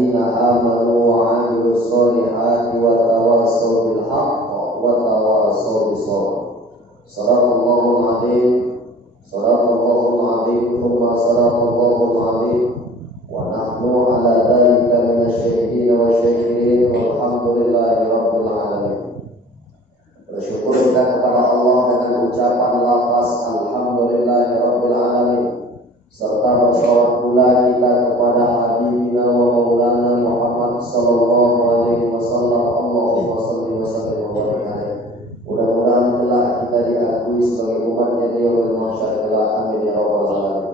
ladzina amanu wa 'amilus sholihati wa tawassaw bil haqq wa tawassaw bis sabr. Shadaqallahul 'azim. Shadaqallahul 'azim. Thumma shadaqallahul 'azim. Wa nahnu 'ala dzalika minasyahidin wa syakirin. Walhamdulillahi rabbil alamin. Bersyukur kita kepada Allah dengan ucapan lafaz alhamdulillahi rabbil alamin, serta bersolawat pula kita kepada habibina wa maulana Muhammad sallallahu alaihi wasallam. Allahumma shalli wa sallim wa barik alaihi. Mudah-mudahan telah kita diakui sebagai umatnya di yaumil mahsyar. Amin ya rabbal alamin.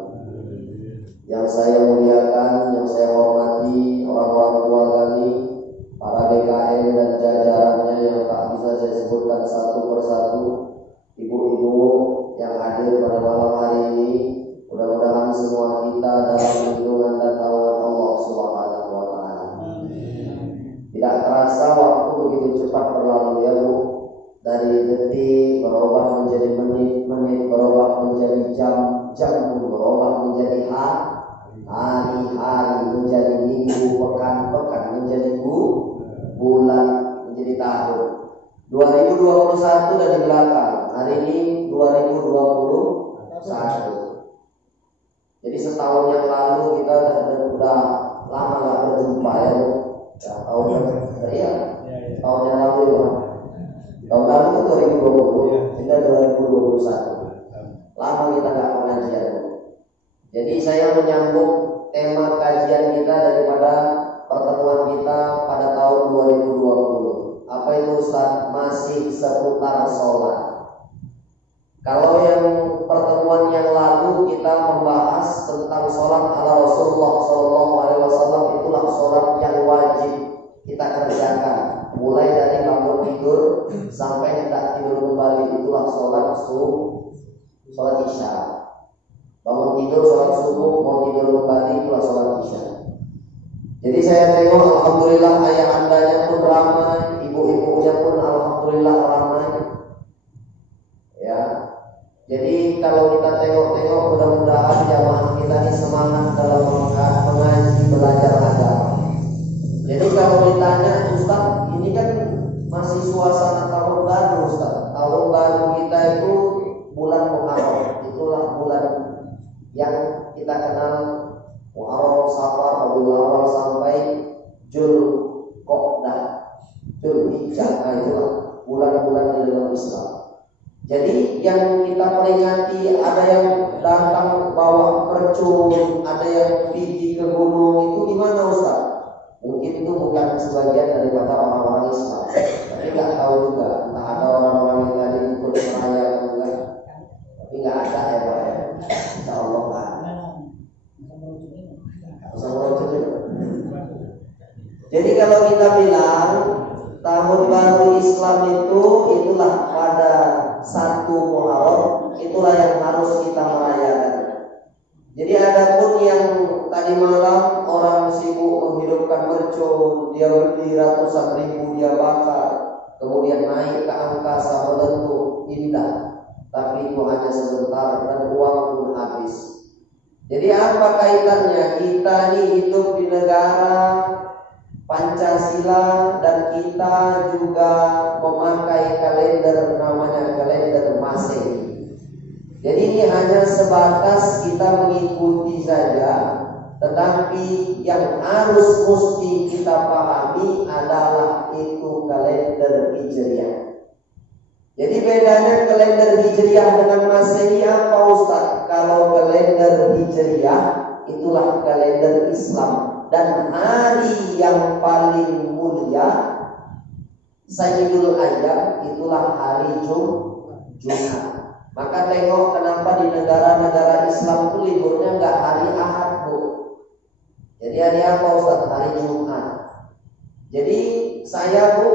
Yang saya muliakan, yang saya hormati orang-orang tua kami, para BKM dan jajarannya yang tak bisa saya sebutkan satu persatu, ibu-ibu yang hadir pada malam hari ini. Mudah-mudahan semua kita dalam lindungan dan naungan Allah Subhanahu wa taala. Tidak terasa waktu begitu cepat berlalu ya Bu. Dari detik berubah menjadi menit, menit berubah menjadi jam, jam berubah menjadi hari, hari menjadi minggu, pekan, pekan menjadi bulan, menjadi tahun. 2021 sudah di belakang. Hari ini 2021. Jadi setahun yang lalu kita sudah lama nggak berjumpa ya Bu. Ya, tahun yang lalu ya. Tahun lalu itu 2020, hingga 2021. Lama kita nggak pengajian. Jadi saya menyambung tema kajian kita daripada pertemuan kita pada tahun 2020. Apa itu Ustaz? Masih seputar sholat. Kalau yang pertemuan yang lalu kita membahas tentang sholat ala Rasulullah SAW, itulah sholat yang wajib kita kerjakan. Mulai dari bangun tidur sampai tidak tidur kembali, itulah sholat subuh, sholat isya. Bangun tidur sholat subuh, mau tidur kembali, itulah sholat isya. Jadi saya tengok alhamdulillah ayah andanya pun ramai, ibu-ibunya pun alhamdulillah ramai. Ya. Jadi kalau kita tengok-tengok, mudah-mudahan jamaah kita ini semangat dalam mengaji, belajar agama. Jadi kalau ditanya Ustaz, ini kan masih suasana tahun baru Ustaz. Tahun baru kita itu bulan Muharram. Itulah bulan yang kita kenal Muharram, Safar, Rabiul Awal sampai Dzulqa'dah, Dzulhijjah. Itulah bulan-bulan di dalam Islam. Jadi yang kita peringati, ada yang datang bawa percun, ada yang pergi ke gunung, itu gimana Ustaz? Mungkin itu bukan sebagian daripada orang-orang Islam, tapi nggak tahu juga. Entah ada orang-orang yang tadi ikut merayakan juga, tapi nggak ada ya Pak ya. Insya Allah nggak ada. Jadi kalau kita bilang tahun baru Islam itu, itulah pada 1 Muharram, itulah yang harus kita merayakan. Jadi ada pun yang tadi malam orang sibuk menghidupkan mercon, dia beli ratusan ribu, dia bakar, kemudian naik ke angkasa berbentuk indah, tapi itu hanya sebentar dan uang pun habis. Jadi apa kaitannya? Kita ini hidup di negara Pancasila dan kita juga memakai kalender namanya kalender Masehi. Jadi ini hanya sebatas kita mengikuti saja, tetapi yang harus mesti kita pahami adalah itu kalender Hijriah. Jadi bedanya kalender Hijriah dengan Masehi apa Ustaz? Kalau kalender Hijriah itulah kalender Islam, dan hari yang paling mulia Sayyidul Ayyam itulah hari Jumat. Maka tengok kenapa di negara-negara Islam itu liburnya nggak hari Ahad Bu. Jadi hari apa Ustaz? Hari Jumat. Jadi saya Bu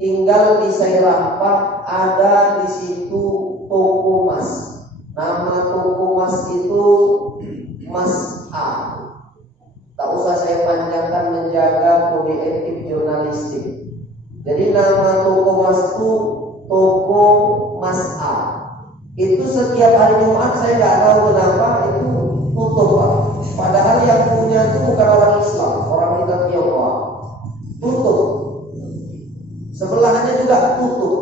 tinggal di Sairahpak, ada di situ toko emas. Nama toko emas itu Mas A. Tak usah saya panjangkan, menjaga kode etik jurnalistik. Jadi nama toko emas itu toko Mas A. Itu setiap hari Jumat saya nggak tahu kenapa itu tutup Pak. Padahal yang punya itu bukan orang Islam, orang kita Tionghoa. Tutup. Sebelahnya juga tutup.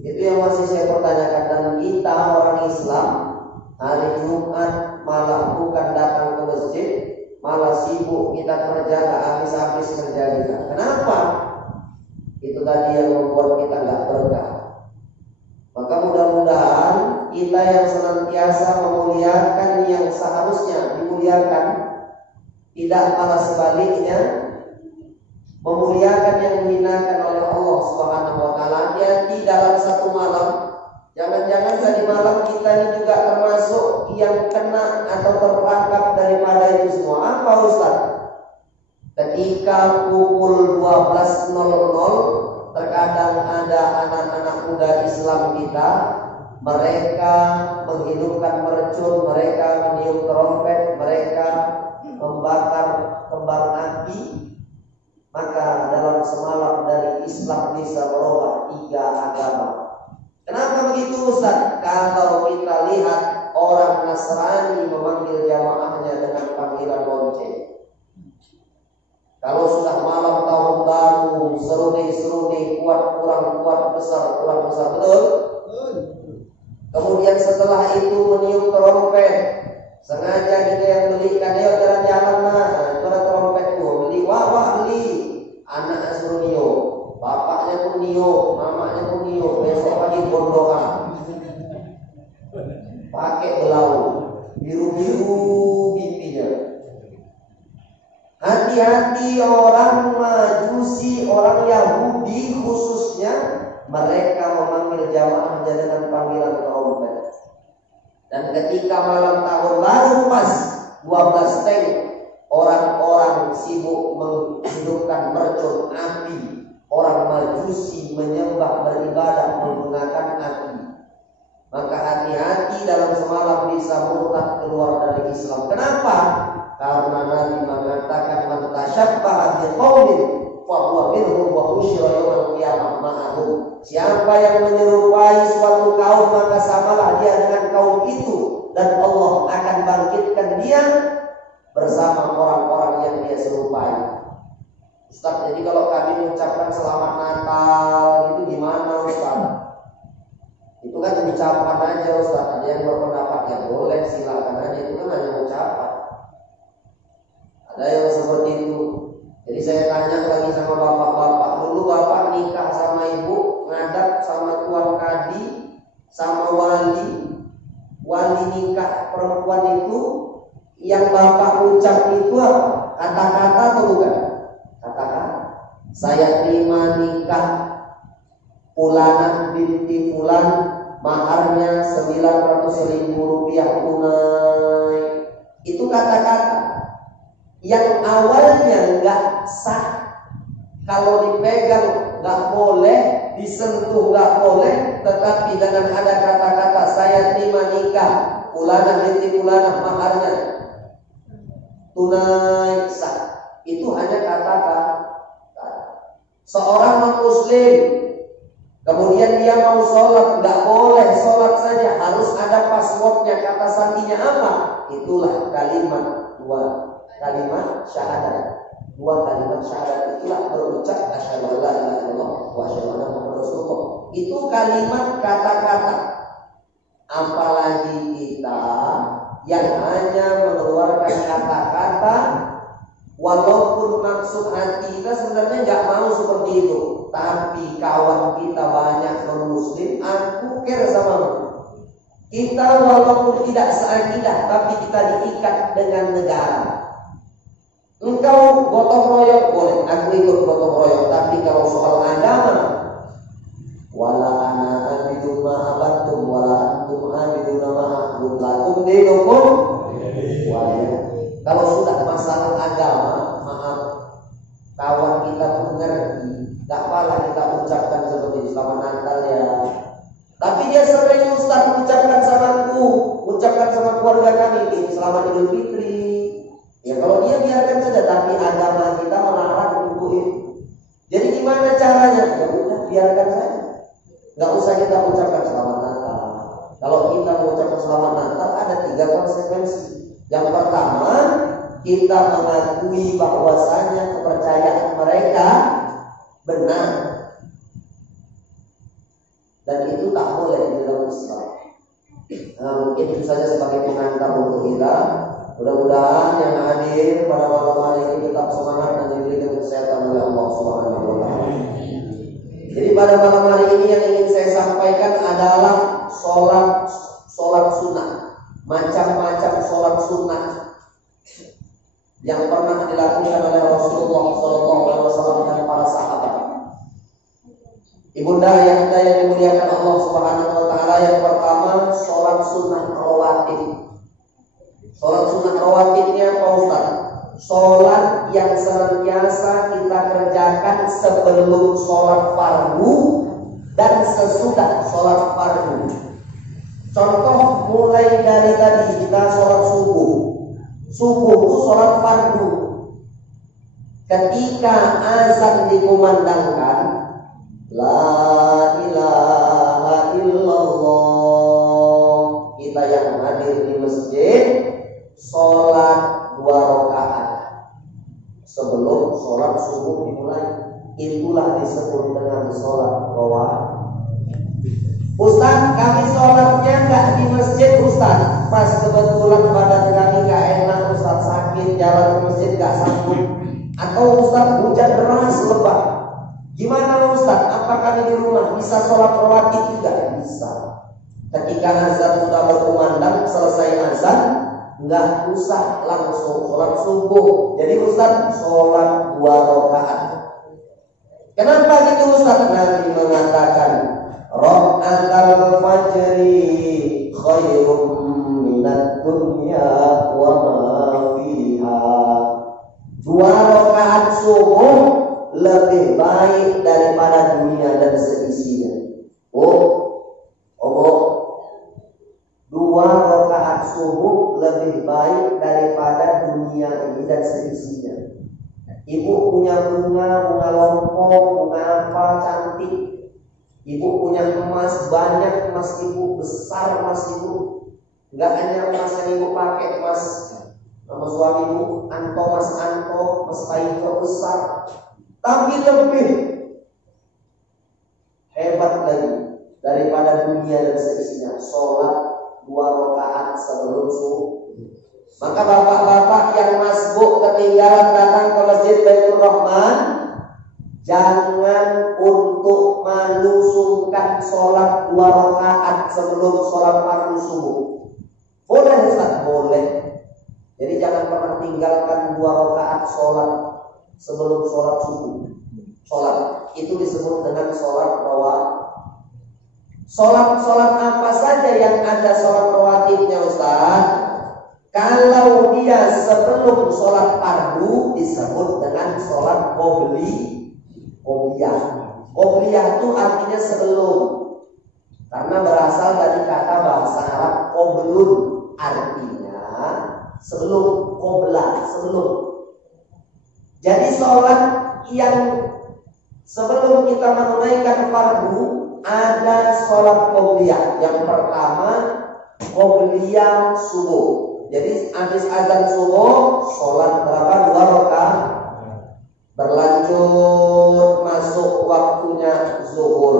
Itu yang masih saya pertanyakan. Dan kita orang Islam hari Jumat malah bukan datang ke masjid, malah sibuk kita kerja, gak habis-habis kerja kita. Kenapa? Itu tadi yang membuat kita gak berkah. Maka mudah-mudahan kita yang senantiasa memuliakan yang seharusnya dimuliakan, tidak malah sebaliknya memuliakan yang dihinakan oleh Allah Subhanahu wa taala. Hati dalam satu malam, jangan-jangan tadi malam kita ini juga termasuk yang kena atau terperangkap daripada itu semua. Apa Ustaz? Ketika pukul 12.00 terkadang ada anak-anak muda Islam kita, mereka menghidupkan mercun, mereka meniup trompet, mereka membakar kembang api. Maka dalam semalam dari Islam bisa berubah 3 agama. Kenapa begitu Ustaz? Kalau kita lihat orang Nasrani memanggil jamaahnya dengan panggilan lonceng. Kalau sudah malam tahun baru, seruni-seruni, kuat kurang kuat, besar kurang besar, betul? Kemudian setelah itu meniup trompet. Sengaja kita yang belikan, ayo jalan-jalan lah, itu ada trompet tuh, beli, wah beli. Anaknya suruh niup, bapaknya pun niup, mamanya pun niup, besok pagi bondokan. Pakai belau, biru-biru pipinya. Hati-hati orang Majusi, orang Yahudi khususnya, mereka memanggil jamaahnya dengan panggilan trompet. Dan ketika malam tahun baru pas 12 teng, orang-orang sibuk menghidupkan mercon api. Orang Majusi menyembah beribadah menggunakan api. Maka hati-hati dalam semalam bisa murtad keluar dari Islam. Kenapa? Karena Nabi mengatakan man tasyabbaha biqaumin fa huwa minhum wa husyira yaumil qiyamah ma'ahum. Siapa yang menyerupai suatu kaum maka samalah dia dengan kaum itu, dan Allah akan bangkitkan dia bersama orang-orang yang dia serupai. Ustaz, jadi kalau kami mengucapkan selamat Natal itu gimana Ustaz? Itu kan ucapan aja Ustaz. Ada yang berpendapat ya boleh, silakan aja, itu kan hanya ucapan. Ada yang seperti itu. Jadi saya tanya lagi sama bapak-bapak, dulu bapak nikah sama ibu, ngadap sama tuan kadi, sama wali nikah perempuan itu, yang bapak ucap itu apa? Kata-kata atau bukan? Kata-kata. Saya terima nikah Fulanah binti Fulan, maharnya 900.000 rupiah tunai. Itu kata-kata yang awalnya nggak sah, kalau dipegang nggak boleh, disentuh nggak boleh, tetapi dengan ada kata-kata saya terima nikah Fulanah binti Fulanah, maharnya tunai, sah. Itu hanya kata-kata. Seorang non-muslim kemudian dia mau sholat, nggak boleh sholat saja, harus ada passwordnya, kata sandinya apa? Itulah kalimat dua kalimat syahadat. 2 kalimat syahadat itulah berucap asyhadu an la ilaha illallah wa asyhadu anna muhammadar rasulullah. Itu kalimat kata-kata. Apalagi kita yang hanya mengeluarkan kata-kata, walaupun maksud hati kita sebenarnya nggak mau seperti itu, tapi kawan kita banyak non-muslim, aku care sama kita, walaupun tidak seakidah, tapi kita diikat dengan negara. Engkau gotong royong boleh, aku ikut gotong royong, tapi kalau soal agama, wala ana abidu ma abattum wala antum abiduna ma a'budu lakum dinukum waliya. Kalau sudah masalah agama, maaf, kawan kita pun ngerti, gak apalah kita ucapkan seperti selamat Natal ya. Tapi dia sering Ustaz ucapkan sama aku, ucapkan sama keluarga kami selamat Idul Fitri. Ya kalau dia biarkan saja, tapi agama kita melarang untuk itu. Jadi gimana caranya? Ya udah biarkan saja. Gak usah kita ucapkan selamat Natal. Kalau kita mengucapkan selamat Natal ada 3 konsekuensi. Yang pertama, kita mengakui bahwasanya kepercayaan mereka benar, dan itu tak boleh di dalam Islam. Nah, mungkin itu saja sebagai pengantar untuk kita. Mudah-mudahan yang hadir pada malam hari ini tetap semangat dan diberikan kesehatan oleh Allah Subhanahu wa taala. Jadi pada malam hari ini yang ingin saya sampaikan adalah sholat sunnah, macam-macam sholat sunnah yang pernah dilakukan oleh Rasulullah SAW dan para sahabat. Ibunda yang dimuliakan Allah Subhanahu wa taala, yang pertama sholat sunnah rawatib. Sholat sunnah rawatibnya apa Ustaz? Sholat yang senantiasa kita kerjakan sebelum sholat fardu dan sesudah sholat fardu. Contoh mulai dari tadi kita sholat subuh. Subuh itu sholat fardu. Ketika azan dikumandangkan, la ilaha illallah, kita yang hadir di masjid sholat 2 rakaat sebelum sholat subuh dimulai. Itulah disebut dengan sholat rawatib. Ustaz, kami sholatnya nggak di masjid Ustaz. Pas kebetulan badan kami nggak enak Ustaz, sakit, jalan ke masjid nggak sanggup. Atau Ustaz hujan deras lebat. Gimana Ustaz? Apa kami di rumah bisa sholat rawatib juga? Bisa. Ketika azan sudah berkumandang, selesai azan, nggak usah langsung sholat subuh. Jadi Ustaz sholat 2 rakaat. Kenapa gitu Ustaz? Nabi mengatakan, Raka'atul fajri khairum minad dunya wa ma fiha. 2 rakaat subuh lebih baik daripada dunia dan seisinya. 2 rakaat subuh lebih baik daripada dunia ini dan seisinya. Ibu punya bunga lompong, bunga apa cantik. Ibu punya emas banyak, emas ibu besar, emas ibu nggak hanya emas yang ibu pakai, emas nama suami ibu Anto, mas Paiko besar, tapi lebih hebat lagi daripada dunia dan seisinya. Sholat 2 rakaat sebelum subuh. Maka bapak-bapak yang masbuk ketinggalan datang ke Masjid Baitur Rahman, jangan untuk melusungkan sholat 2 rakaat sebelum sholat fardu subuh. Boleh Ustaz? Boleh. Jadi jangan pernah tinggalkan 2 rakaat sholat sebelum sholat subuh. Sholat itu disebut dengan sholat rawatib. Sholat apa saja yang ada sholat rawatibnya Ustaz? Kalau dia sebelum sholat fardu disebut dengan sholat qobliyah. Qobliyah itu artinya sebelum, karena berasal dari kata bahasa Arab qoblun, artinya sebelum, qoblah sebelum. Jadi sholat yang sebelum kita menunaikan fardu ada sholat qobliyah. Yang pertama qobliyah subuh. Jadi habis azan subuh sholat berapa? 2 rakaat. Berlanjut masuk waktunya zuhur.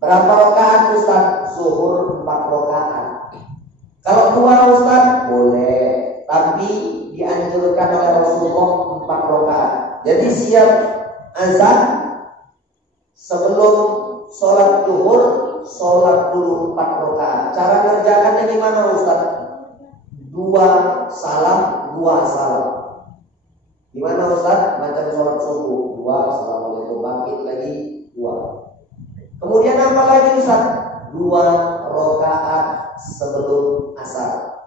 Berapa rakaat Ustaz? Zuhur 4 rakaat. Kalau 2 Ustaz boleh, tapi dianjurkan oleh Rasulullah 4 rakaat. Jadi siap azan sebelum sholat zuhur, sholat dulu 4 rakaat. Cara mengerjakannya gimana Ustaz? 2 salam, 2 salam. Gimana Ustaz? Macam sholat subuh, 2 assalamualaikum, bangkit lagi 2. Kemudian apa lagi Ustaz? 2 rakaat sebelum asar.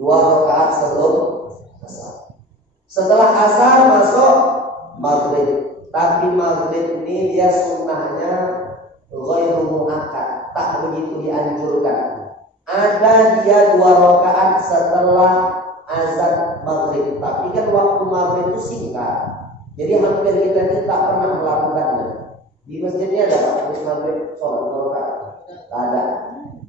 2 rakaat sebelum asar. Setelah asar masuk maghrib. Tapi maghrib ini dia sunnahnya ghairu muakkad, tak begitu dianjurkan. Ada dia 2 rakaat setelah azan maghrib. Tapi kan waktu maghrib itu singkat, jadi hampir kita ini tak pernah melakukannya. Di masjidnya ada habis maghrib sholat 2 rakaat? Tak ada,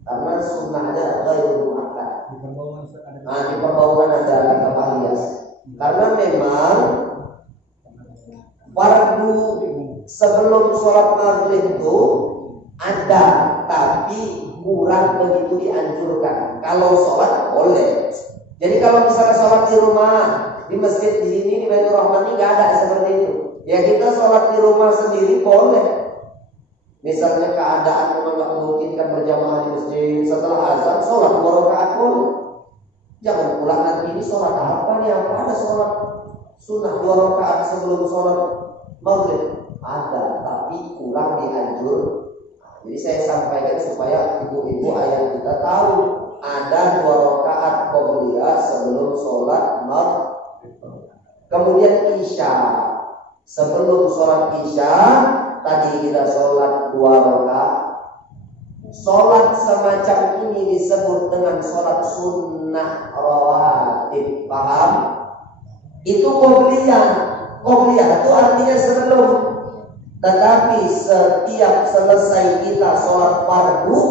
karena sunnahnya ghairu muakkad. Di Perbaukan ada kitab alias. Karena memang fardu sebelum sholat maghrib itu ada, tapi kurang begitu dianjurkan. Kalau sholat boleh. Jadi kalau misalnya sholat di rumah, di masjid di sini di Baitur Rahman ini nggak ada seperti itu. Ya kita sholat di rumah sendiri boleh. Misalnya keadaan memang nggak memungkinkan berjamaah di masjid, setelah azan sholat 2 rakaat boleh. Jangan pula nanti ini sholat apa nih? Apa ada sholat sunnah 2 rakaat sebelum sholat maghrib? Ada, tapi kurang dianjur. Jadi saya sampaikan supaya ibu-ibu ayah kita tahu ada 2 rakaat qobliyah sebelum sholat maghrib. Kemudian isya. Sebelum sholat isya tadi kita sholat 2 rakaat. Sholat semacam ini disebut dengan sholat sunnah rawatib. Paham? Itu qobliyah. Qobliyah itu artinya sebelum. Tetapi setiap selesai kita sholat fardu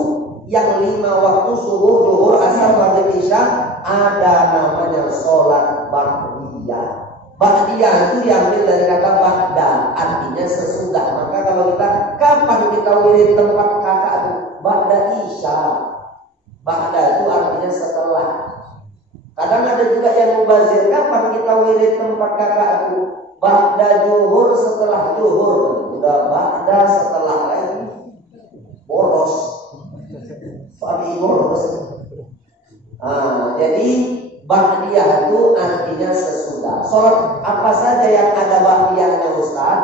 yang 5 waktu subuh, zuhur, asar, maghrib, isya, ada namanya sholat ba'diyah. Ba'diyah itu diambil dari kata ba'da, artinya sesudah. Maka kalau kita kapan kita wirid tempat kakak itu? Ba'da isya. Ba'da itu artinya setelah. Kadang ada juga yang mubazir, kapan kita wirid tempat kakak itu? Ba'da zuhur, setelah zuhur. Udah ba'da setelah lagi. Boros. Fabi boros. Jadi ba'diyah itu artinya sesudah. Sholat apa saja yang ada ba'diyahnya Ustaz?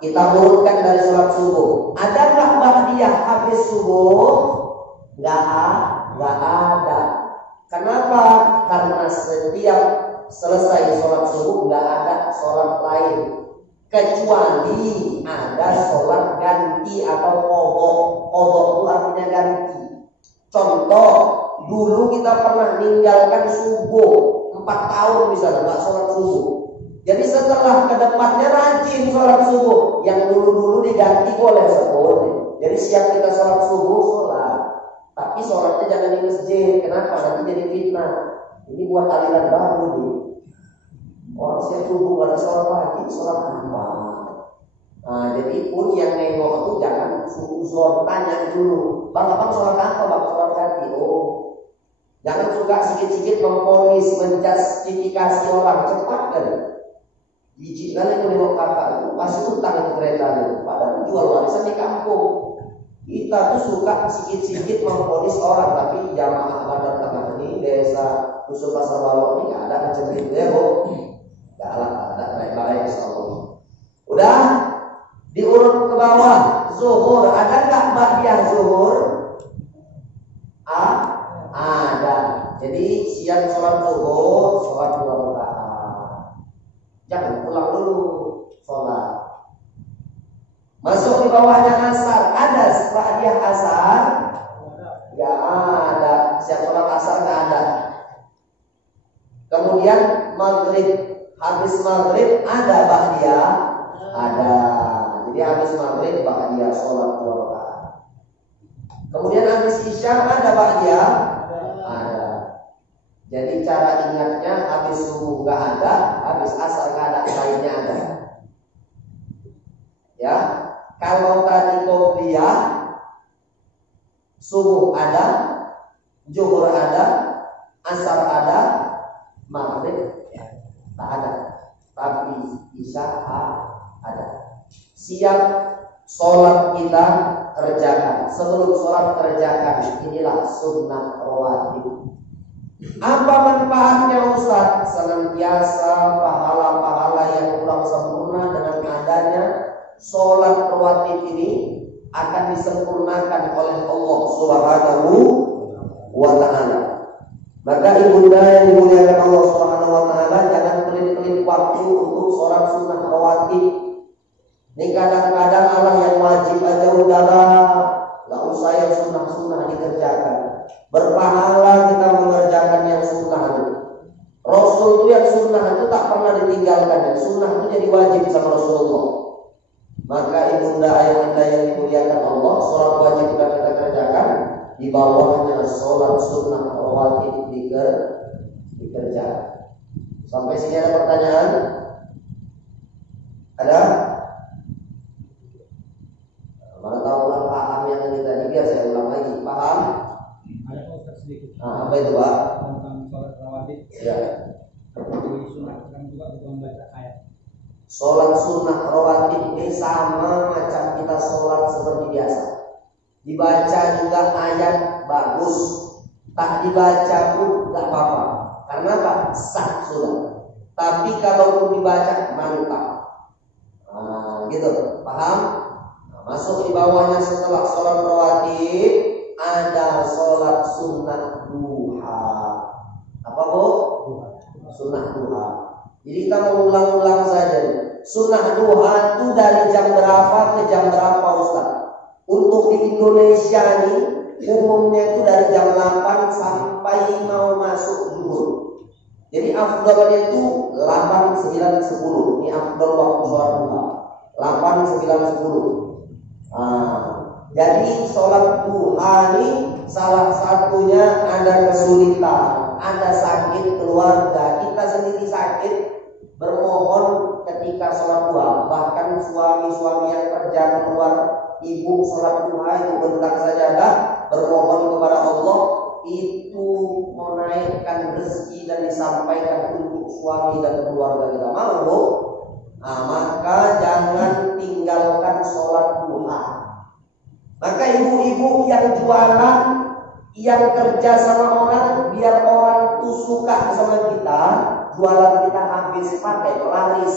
Kita urutkan dari sholat subuh. Ada nggak ba'diyah habis subuh? Nggak ada. Kenapa? Karena setiap selesai sholat subuh nggak ada sholat lain, kecuali ada sholat ganti atau qodho. Qodho itu artinya ganti. Contoh, dulu kita pernah meninggalkan subuh 4 tahun misalnya nggak sholat subuh. Jadi setelah kedepannya rajin sholat subuh, yang dulu diganti boleh seboleh. Jadi siap kita sholat subuh sholat, tapi sholatnya jangan di masjid. Kenapa? Nanti jadi fitnah. Ini buat aliran baru nih. Orang siap subuh nggak ada sholat pagi, sholat apa? Jadi pun yang nengok itu jangan suruh tanya dulu, bang sholat apa? Bang sholat ganti. Jangan suka sikit-sikit memponis, menjustifikasi orang cepat kan. Biji kali menengok kakak itu pasti utang itu kereta itu. Padahal jual warisan di kampung. Kita tuh suka sikit-sikit memponis orang, tapi jamaah pada tengah ini desa Dusun Pasar Balok ini nggak ada macam itu ya, Bu. Nggak ada baik-baik insyaallah. Udah diurut ke bawah. Zuhur, ada nggak ba'diyah zuhur? Ada. Jadi siang sholat zuhur, sholat 2 rakaat. Jangan pulang dulu sholat. Masuk di bawahnya asar. Ada ba'diyah asar? Nggak ada. Siang sholat asar nggak ada. Kemudian maghrib, habis maghrib ada ba'diyah? Ada. Jadi habis maghrib ba'diyah sholat 2 rakaat. Kemudian habis isya ada ba'diyah? Ada. Jadi cara ingatnya habis subuh nggak ada, habis asar nggak ada, lainnya ada. Ya, kalau tadi qobliyah subuh ada, zuhur ada, asar ada, maghrib tak ada, tapi isya ada. Siap sholat kita kerjakan, sebelum sholat kerjakan, inilah sunnah rawatib. Apa manfaatnya Ustaz? Senantiasa pahala-pahala yang kurang sempurna dengan adanya sholat rawatib ini akan disempurnakan oleh Allah Subhanahu wa ta'ala. Maka ibunda yang dimuliakan Allah Subhanahu wa ta'ala, jangan pelit-pelit waktu untuk sholat sunnah rawatib. Ini kadang-kadang Allah yang wajib aja udahlah, gak usah yang sunnah-sunnah dikerjakan. Berpahala kita mengerjakan yang sunnah itu. Rasul itu yang sunnah itu tak pernah ditinggalkan. Yang sunnah itu jadi wajib sama Rasulullah. Maka ibunda ayah kita yang dimuliakan Allah, sholat wajib kita kerjakan, di bawahnya sholat sholat sunnah rawatib dikerjakan. Sampai sini ada pertanyaan? Ada? Mana tahu ulang paham yang ini tadi, biar saya ulang lagi. Paham? Ada Ustaz sedikit. Apa itu Pak? Tentang sholat rawatib. Ya. Disunahkan juga untuk membaca ayat. Sholat sunnah rawatib ini sama macam kita sholat seperti biasa. Dibaca juga ayat bagus, tak dibaca pun tidak apa-apa. Karena tak sah sudah. Tapi kalau pun dibaca mantap. Nah, gitu, paham? Nah, masuk di bawahnya setelah sholat rawatib ada sholat sunnah duha. Apa Bu? Sunnah duha. Jadi kita mau ulang-ulang saja. Sunnah duha itu dari jam berapa ke jam berapa Ustaz? Untuk di Indonesia ini umumnya itu dari jam 8 sampai mau masuk zuhur. Jadi afdalnya itu 8, 9, 10. Ini afdal waktu sholat duha. 8, 9, 10. Jadi sholat duha ini salah satunya ada kesulitan, ada sakit keluarga, kita sendiri sakit, bermohon ketika sholat duha. Bahkan suami-suami yang kerja keluar, ibu sholat duha itu bentak sajadah, bermohon kepada Allah itu menaikkan rezeki dan disampaikan untuk suami dan keluarga kita. Mau Bu? Nah, maka jangan tinggalkan sholat duha. Maka ibu-ibu yang jualan, yang kerja sama orang, biar orang itu suka sama kita, jualan kita habis pakai pelaris.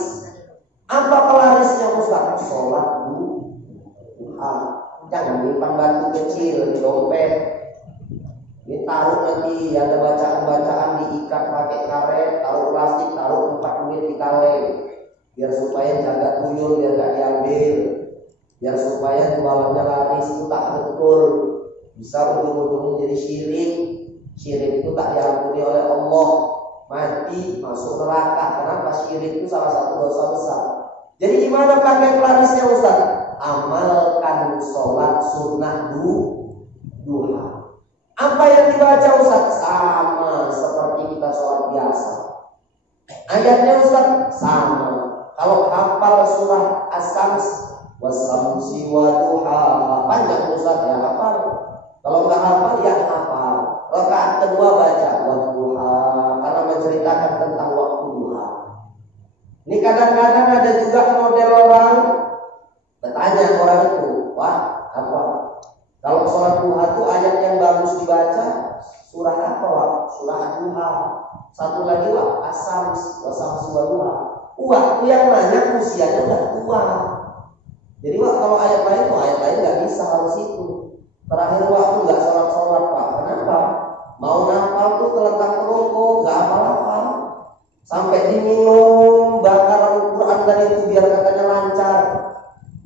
Apa pelarisnya Ustaz? Sholat duha. Jangan nyimpan batu kecil di dompet. Ditaruh nanti ada bacaan-bacaan diikat pakai karet, taruh plastik, taruh 4 duit di kaleng. Biar supaya jaga tuyul, biar gak diambil. Biar supaya jualannya laris itu tak betul. Bisa ujung-ujungnya jadi syirik. Syirik itu tak diampuni oleh Allah. Mati masuk neraka. Kenapa? Syirik itu salah satu dosa besar. Jadi gimana pakai pelarisnya Ustaz? Amalkan sholat sunnah duha. Apa yang dibaca Ustaz? Sama seperti kita sholat biasa. Ayatnya Ustaz? Sama. Kalau hafal surah As-Sams, wasamsi wa duha, panjang Ustaz ya hafal. Kalau nggak hafal ya hafal. Rakaat kedua baca wa duha, karena menceritakan tentang waktu duha. Ini kadang-kadang ada juga model orang bertanya orang itu, wah apa? Kalau sholat duha itu ayat yang bagus dibaca surah apa wah? Surah duha. Satu lagi wah As-Sams, wasamsi wa duha. Waktu yang nanya usianya udah tua. Jadi wah kalau ayat lain nggak bisa, harus itu. Terakhir waktu nggak sholat Pak. Kenapa? Mau nafal tuh terletak rokok, nggak hafal-hafal. Sampai diminum bakaran Quran tadi itu biar katanya lancar.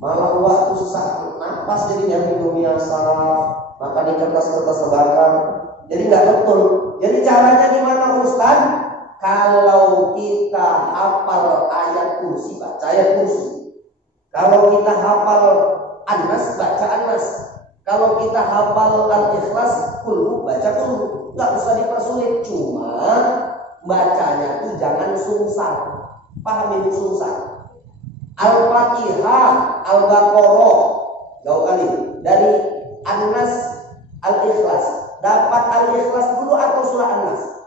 Malah waktu susah nafas jadinya minumnya salah. Maka di kertas-kertas terbakar. Jadi nggak betul. Jadi caranya gimana Ustaz? Kalau kita hafal ayat kursi, baca ayat kursi. Kalau kita hafal An-Nas, baca An-Nas. Kalau kita hafal Al-Ikhlas, kulhu, baca kulhu. Nggak usah dipersulit. Cuma bacanya itu jangan sungsang. Paham itu sungsang. Al-Fatihah, Al-Baqarah, jauh kali. Dari An-Nas, Al-Ikhlas. Dapat Al-Ikhlas dulu atau surah An-Nas?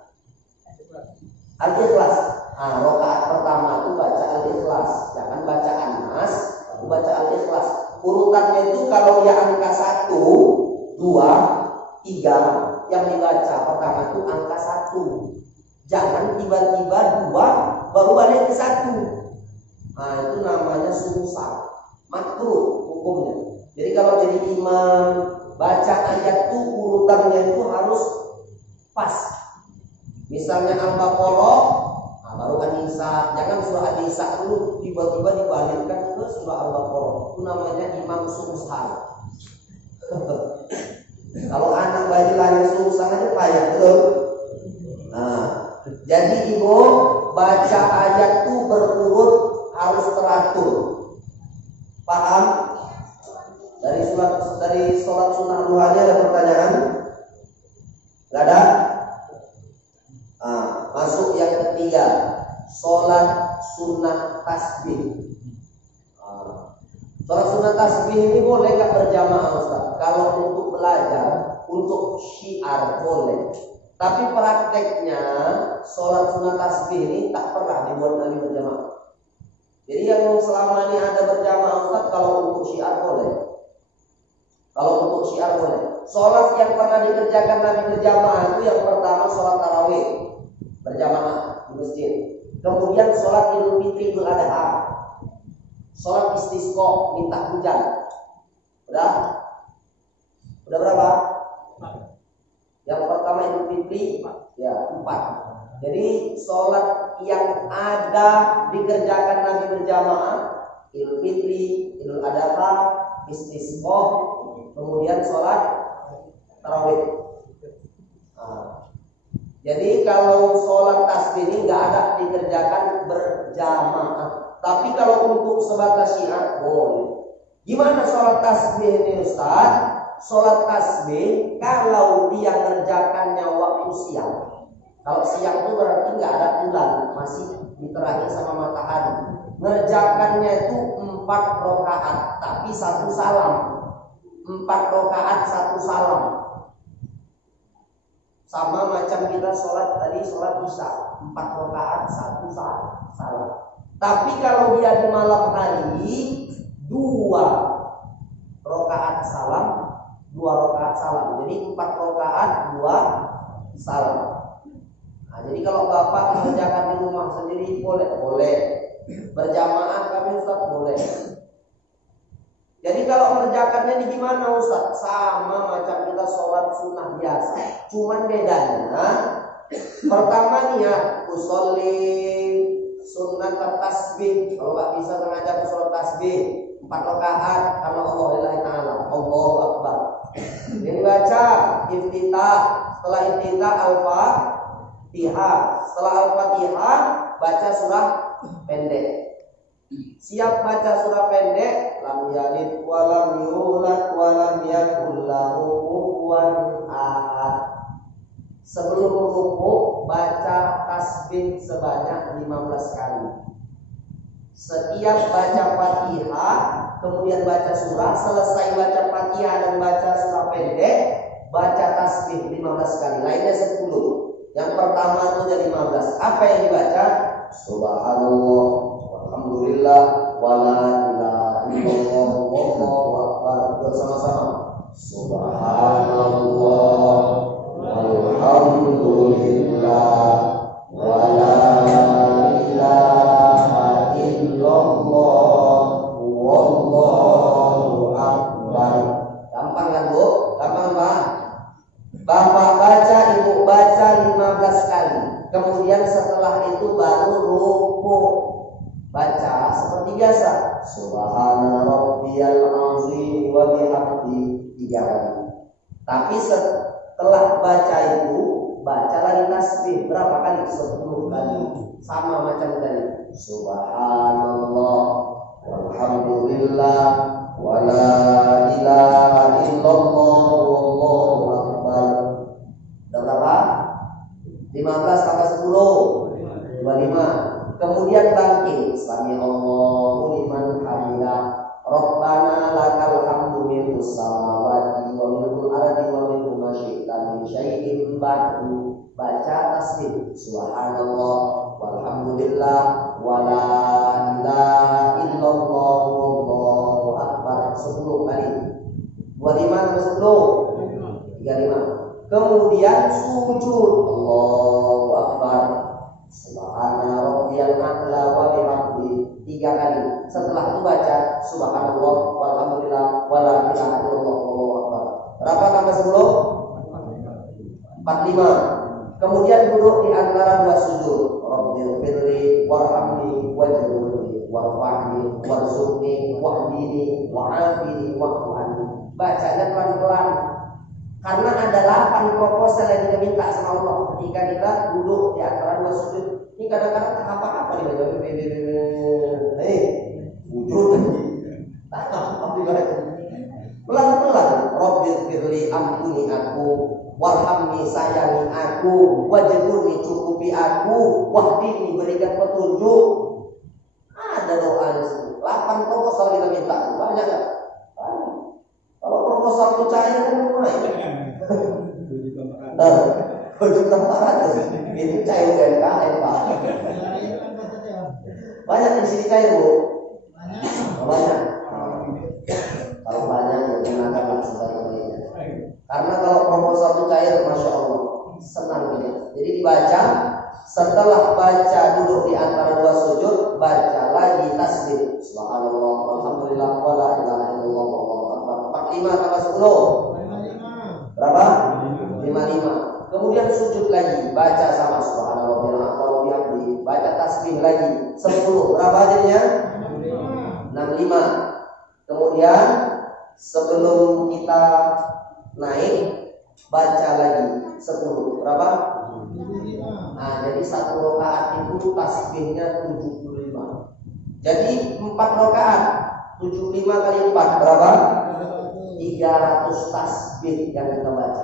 Al-Ikhlas. Nah, rakaat pertama itu baca Al-Ikhlas. Jangan baca An-Nas, baru baca Al-Ikhlas. Urutannya itu kalau ya angka 1, 2, 3 yang dibaca pertama itu angka 1. Jangan tiba-tiba 2 baru balik ke 1. Nah, itu namanya sungsang. Makruh hukumnya. Jadi kalau jadi imam baca ayat itu urutannya itu harus pas. Misalnya Al-Baqarah, nah baru An-Nisa. Jangan surah An-Nisa dulu tiba-tiba dibalikkan ke surah Al-Baqarah. Itu namanya imam sungsang. Kalau anak bayi lahir sungsang aja payah betul. Nah, jadi ibu baca ayat itu berurut, harus teratur. Paham? Dari sholat sunnah duhanya ada pertanyaan? Nggak ada? Masuk yang ketiga, sholat sunnah tasbih. Sholat sunnah tasbih ini boleh nggak berjamaah Ustaz? Kalau untuk belajar, untuk syiar boleh. Tapi prakteknya sholat sunnah tasbih ini tak pernah dibuat Nabi berjamaah. Jadi yang selama ini ada berjamaah Ustaz, kalau untuk syiar boleh. Kalau untuk syiar boleh. Sholat yang pernah dikerjakan Nabi berjamaah itu yang pertama sholat tarawih berjamaah di masjid. Kemudian sholat Idul Fitri, Idul Adha, sholat istisqa, minta hujan. Udah berapa? Yang pertama Idul Fitri, ya 4. Jadi sholat yang ada dikerjakan Nabi berjamaah, Idul Fitri, Idul Adha, istisqa, kemudian sholat tarawih. Jadi kalau sholat tasbih ini nggak ada dikerjakan berjamaah. Tapi kalau untuk sebatas syiar boleh. Gimana sholat tasbih ini Ustaz? Sholat tasbih kalau dia ngerjakannya waktu siang. Kalau siang itu berarti nggak ada bulan, masih diterangi sama matahari. Ngerjakannya itu 4 rakaat, tapi 1 salam. 4 rakaat 1 salam. Sama macam kita sholat tadi, sholat isya 4 rakaat 1 salam. Tapi kalau dia di malam hari 2 rakaat salam, 2 rakaat salam. Jadi 4 rakaat 2 salam. Nah, jadi kalau bapak mengerjakan di rumah sendiri boleh. Berjamaah kami Ustaz boleh. Jadi kalau mengerjakannya di gimana Ustaz? Sama macam kita sholat sunnah biasa. Cuman bedanya pertama niat usolli sunnah tasbih. Kalau nggak bisa sengaja sholat tasbih 4 rakaat karena Allah lillahi ta'ala, Allahu Akbar. Jadi baca iftitah, setelah iftitah al-Fatihah, setelah al-Fatihah baca surah pendek. Siap baca surah pendek, lam yalid wa lam yulad wa lam yakul lahu kufuwan ahad. Sebelum rukuk baca tasbih sebanyak 15 kali. Setiap baca Fatihah, kemudian baca surah, selesai baca Fatihah dan baca surah pendek, baca tasbih 15 kali. Lainnya 10. Yang pertama itu jadi 15. Apa yang dibaca? Subhanallah, alhamdulillah, wala ilaha illallah, wallahu akbar. Bersama-sama. Subhanallah, alhamdulillah, wala ilaha illallah, wallahu akbar. Gampang kan Bu? Gampang Pak? Bapak baca, Ibu baca 15 kali. Kemudian setelah itu baru rukuk. Baca seperti biasa. Subhana rabbiyal azim wa bihamdi 3 kali. Tapi setelah baca itu baca lagi tasbih berapa kali? 10 kali. Sama macam tadi. Subhanallah, walhamdulillah, wala ilaha illallah, wallahu akbar. Berapa? 15 tambah 10 25. Kemudian bangkit, sami Allahu liman hamidah, Rabbana lakal hamdu milkus samawati wa milkul ardi wa milku ma syi'ta min syai'in ba'du. Baca tasbih subhanallah walhamdulillah wala ilaha illallah wallahu akbar 10 kali. 25 ke 10 35. Kemudian sujud Allahu akbar subhana rabbiyal a'la wa bihamdi 3 kali. Setelah itu baca subhanallah walhamdulillah wala ilaha illallah wallahu akbar. Berapa tambah 10? 45. Kemudian duduk di antara 2 sujud. Rabbil firli warhamni wajburni warfa'ni warzuqni wahdini wa'afini wa'fu'ani. Bacanya pelan-pelan. Karena ada 8 proposal yang kita minta sama Allah ketika kita duduk di antara 2 sujud. Ini kadang-kadang apa-apa nih baca. Sujud lagi. Pelan-pelan. Rabbil firli ampuni aku, warhamni sayangi aku, wajburni cukupi aku, wahdini berikan petunjuk. Ada doa di situ. 8 proposal kita minta, banyak nggak? Kalau proposal itu cair kan lumayan. 2.400.000 itu cair UMKM Pak. Banyak di sini cair Bu. Banyak. Kalau banyak ya gunakanlah sebaik-baiknya. Karena kalau proposal itu cair, masya Allah, senang dia. Jadi dibaca, setelah baca duduk di antara 2 sujud, baca lagi tasbih. Subhanallah, alhamdulillah, wala ilaha illallah, wallahu akbar. 45 tambah 10. Berapa? 55. Kemudian sujud lagi, baca sama subhanallah wa bihamdihi, baca tasbih lagi 10. Berapa jadinya? 65. Kemudian sebelum kita naik baca lagi 10. Berapa? Nah, jadi 1 rakaat itu tasbihnya 75. Jadi 4 rakaat 75 kali 4 berapa? 300 tasbih yang kita baca.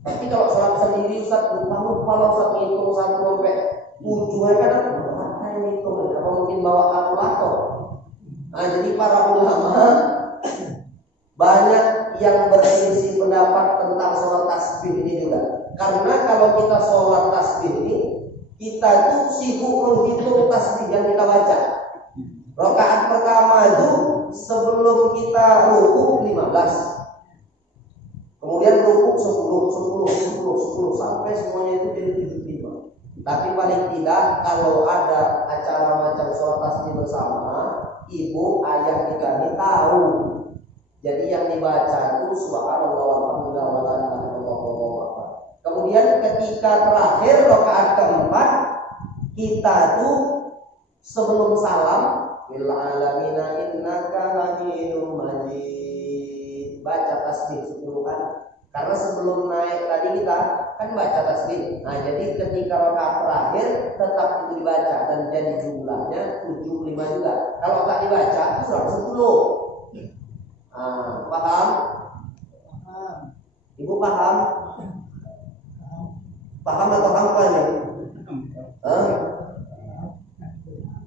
Tapi kalau sholat sendiri Ustaz lupa kalau Ustaz ngitung 1 sampai 7 ya kan apa ngitung, apa mungkin bawa kalkulator. Nah, jadi para ulama banyak yang berselisih pendapat tentang sholat tasbih ini juga. Karena kalau kita sholat tasbih ini, kita itu sibuk menghitung tasbih yang kita baca. Rakaat pertama itu sebelum kita rukuk 15. Kemudian rukuk 10 sampai semuanya itu jadi 75. Tapi paling tidak kalau ada acara macam sholat tasbih bersama, ibu ayah kita ini tahu. Jadi yang dibaca itu subhanallah walhamdulillah wala ilaha illallah. Kemudian ketika terakhir rakaat keempat, kita tuh sebelum salam bil alamina innaka hamidum majid, baca tasbih 10 kali. Karena sebelum naik tadi kita kan baca tasbih. Nah, jadi ketika rakaat terakhir tetap itu dibaca dan jadi jumlahnya 75 juga. Kalau tak dibaca itu 110. Nah, paham? Ibu paham? Paham atau hafal ya?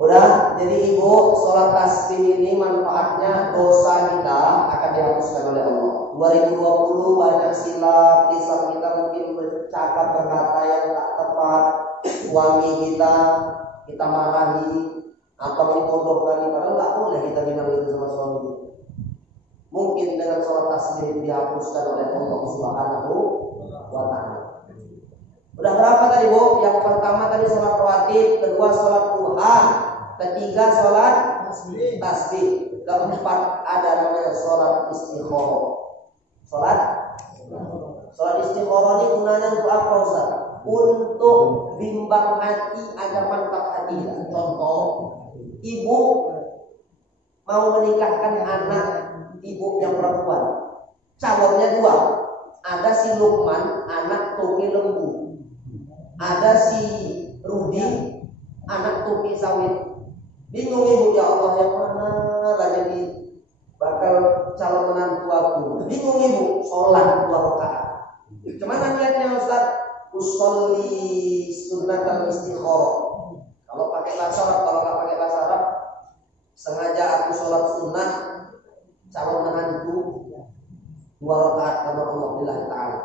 Udah, jadi ibu sholat tasbih ini manfaatnya dosa kita akan dihapuskan oleh Allah. 2020 banyak silap, lisan kita mungkin bercakap berkata yang tak tepat, suami kita marahi atau dikodohkan, padahal nggak boleh kita bilang itu sama suami. Mungkin dengan sholat tasbih dihapuskan oleh Allah Subhanahu wa Ta'ala. Udah berapa tadi Bu? Yang pertama tadi sholat rawatib, kedua sholat duha, ketiga sholat tasbih, keempat ada namanya sholat istikharah. Sholat istikharah ini gunanya untuk apa Ustaz? Untuk bimbang hati agar mantap hati. Contoh, ibu mau menikahkan anak ibu yang perempuan, calonnya 2. Ada si Lukman, anak toki lembu. Ada si Rudi, anak toki sawit. Bingung ibu, ya Allah yang mana lah jadi bakal calon menantu aku. Bingung ibu, sholat 2 rakaat. Gimana niatnya Ustaz? Usolli sunnatal istikharah. Kalau pakai bahasa Arab, kalau nggak pakai bahasa Arab, sengaja aku sholat sunnah calon menantu 2 rakaat karena Allah billahi ta'ala.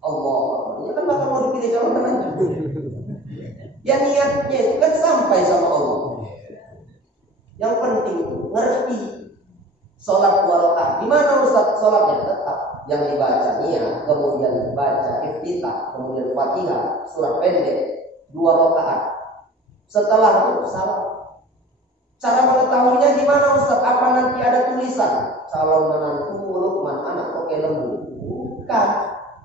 Allah, ini kan bakal mau dipilih calon menantu. Ya niatnya itu kan sampai sama Allah. Yang penting itu ngerti sholat 2 rakaat. Gimana Ustaz sholatnya? Tetap yang dibaca niat, kemudian baca iftitah, kemudian Fatihah, surat pendek 2 rakaat. Setelah itu salam. Cara mengetahuinya gimana Ustaz? Apa nanti ada tulisan calon menantu Lukman anak toke lembu? Bukan.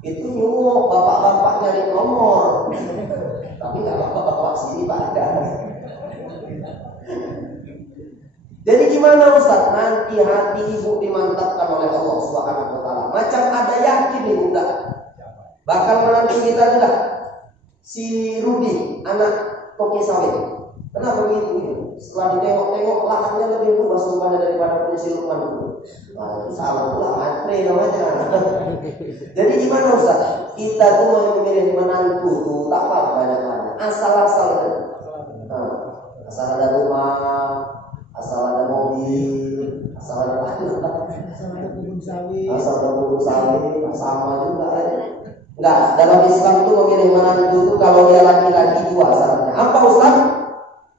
Itu nyuwuk bapak-bapak nyari nomor. Tapi nggak bapak-bapak sini ada. Jadi gimana Ustaz? Nanti hati ibu dimantapkan oleh Allah Subhanahu wa Ta'ala. Macam ada yakin ibu enggak? Bakal menantu kita juga si Rudi anak toke sawit. Kenapa begitu? Setelah ditengok-tengok lahannya lebih luas rupanya daripada punya si Lukman dulu. Nah, itu salah pula matre namanya. Jadi gimana Ustaz? Kita tuh memilih menantu tuh tak apa banyak-banyak. Asal-asal. Nah, asal ada rumah, asal ada mobil, asal ada kebun sawit, sama juga ya. Enggak, dalam Islam tuh memilih menantu tuh kalau dia laki-laki dua syaratnya. Apa Ustaz?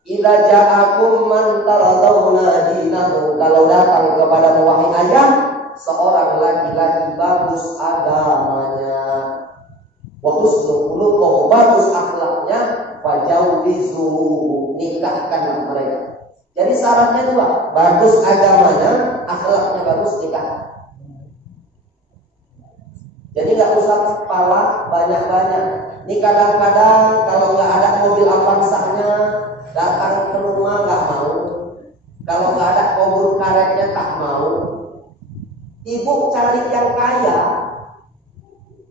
Idza ja'akum man taradawna dinahu, kalau datang kepada wahai ayah seorang laki-laki bagus agamanya, wa husnul khuluq, bagus akhlaknya, fajawwizu, nikahkan mereka. Jadi syaratnya dua, bagus agamanya, akhlaknya bagus, nikah. Jadi nggak usah kepala banyak-banyak. Ini kadang-kadang kalau nggak ada mobil Avanza-nya, datang ke rumah nggak mau. Kalau nggak ada kebun karetnya tak mau. Ibu cari yang kaya.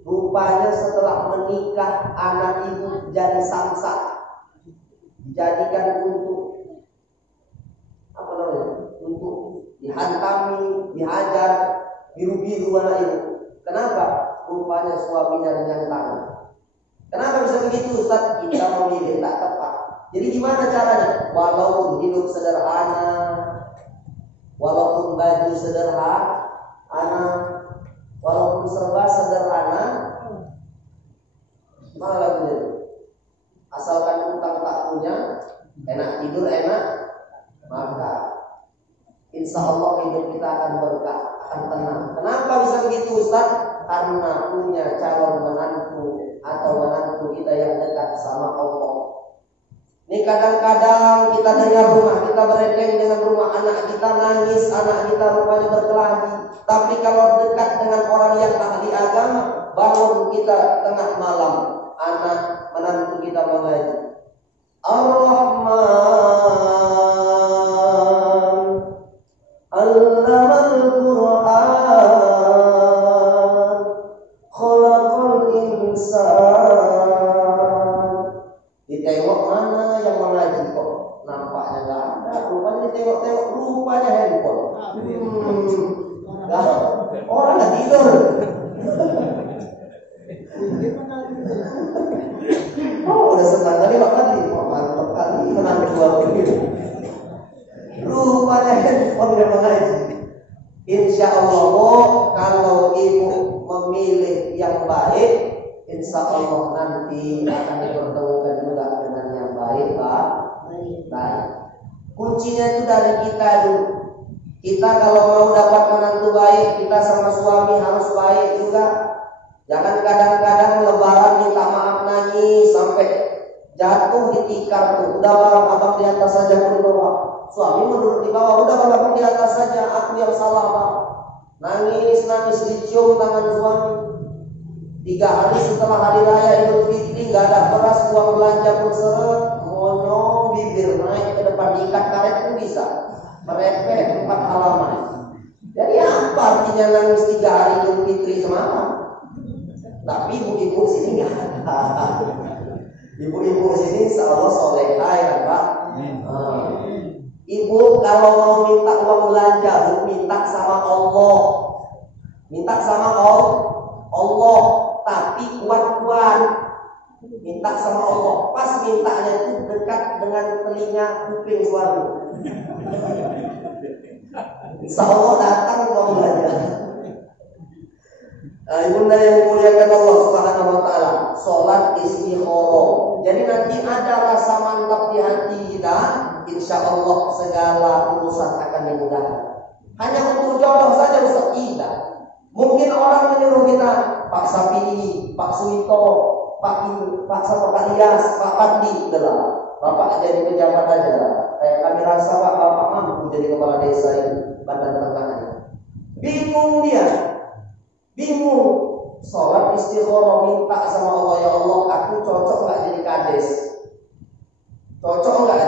Rupanya setelah menikah anak ibu jadi samsak, dijadikan untuk apa namanya? Untuk dihantami, dihajar, biru-biru anak ibu. Kenapa? Rupanya suaminya dengan tangan. Kenapa bisa begitu Ustaz? Kita memilih tak tepat. Jadi gimana caranya? Walaupun hidup sederhana, walaupun baju sederhana, walaupun serba sederhana, mana lagunya? Asalkan utang tak punya, enak tidur, enak makan. Insya Allah hidup kita akan berkah, akan tenang. Kenapa bisa begitu Ustaz? Karena punya calon menantu atau menantu kita yang dekat sama Allah. Ini kadang-kadang kita dengar rumah kita beredeng dengan rumah anak kita nangis, anak kita rupanya berkelahi. Tapi kalau dekat dengan orang yang ahli agama, bangun kita tengah malam, anak menantu kita mengaji. Ar-Rahman Allamal Qur'an khalaqal insan. Ditengok mana yang mengaji kok nampaknya nggak ada, rupanya tengok-tengok rupanya handphone. Orang nggak tidur. Oh udah senang kali kali, mantap kali menang 2 kali. Rupanya handphone yang mengaji. Insya Allah kalau ibu memilih yang baik, insya Allah nanti akan dipertemukan juga dengan yang baik, Pak. Baik. Kuncinya itu dari kita dulu. Kita kalau mau dapat menantu baik, kita sama suami harus baik juga. Jangan kadang-kadang lebaran minta maaf nangis sampai jatuh di tikar tuh. Udah bang, abang di atas saja pun di bawah. Suami menurut di bawah. Udah bang, abang di atas saja. Aku yang salah bang. Nangis dicium tangan suami. 3 hari setelah hari raya Idul Fitri nggak ada beras, uang belanja pun seret, monyong bibir naik ke depan diikat karet pun bisa. Merepet 4 halaman. Jadi apa artinya nangis 3 hari Idul Fitri semalam? Tapi ibu-ibu sini nggak ada. Ibu-ibu sini insya Allah solehah ya Pak. Ibu kalau mau minta uang belanja, minta sama Allah. Minta sama Allah, tapi kuat-kuat. Minta sama Allah. Pas mintanya itu dekat dengan telinga kuping suami. Insya Allah datang uang belanja. Ibunda yang dimuliakan Allah Subhanahu wa taala, salat istikharah. Jadi nanti ada rasa mantap di hati kita, insya Allah segala urusan akan dimudahkan. Hanya untuk jodoh saja Ustaz tidak. Mungkin orang menyuruh kita, Pak Sapi, Pak Suwito, Pak Ilyas, Pak Pandi, udahlah. Bapak jadi pejabat aja. Kami rasa Bapak mampu jadi kepala desa ini, Banten Tengah. Bingung dia. Bingung. Sholat istikharah minta sama Allah, ya Allah, aku cocok nggak jadi kades? Cocok nggak?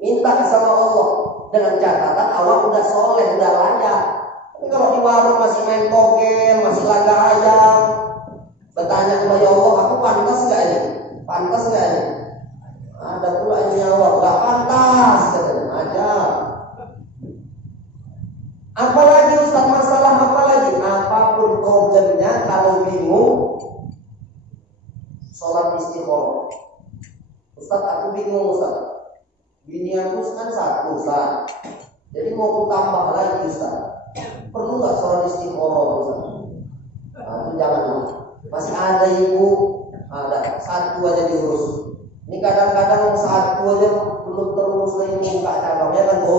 Minta sama Allah dengan catatan awak udah soleh, udah layak. Tapi kalau di warung masih main togel, masih laga ayam, bertanya kepada ya Allah, aku pantas nggak ini? Pantas nggak ini? Ada pula nyawa, nggak pantas. sholat istikharah. Ustaz, aku bingung Ustaz. Bini aku kan satu Ustaz. Jadi mau aku tambah lagi Ustaz. Perlu nggak sholat istikharah Ustaz? Nah, itu jangan. Masih ada ibu, ada satu aja diurus. Ini kadang-kadang satu aja belum terurus lagi buka cabangnya kan Bu.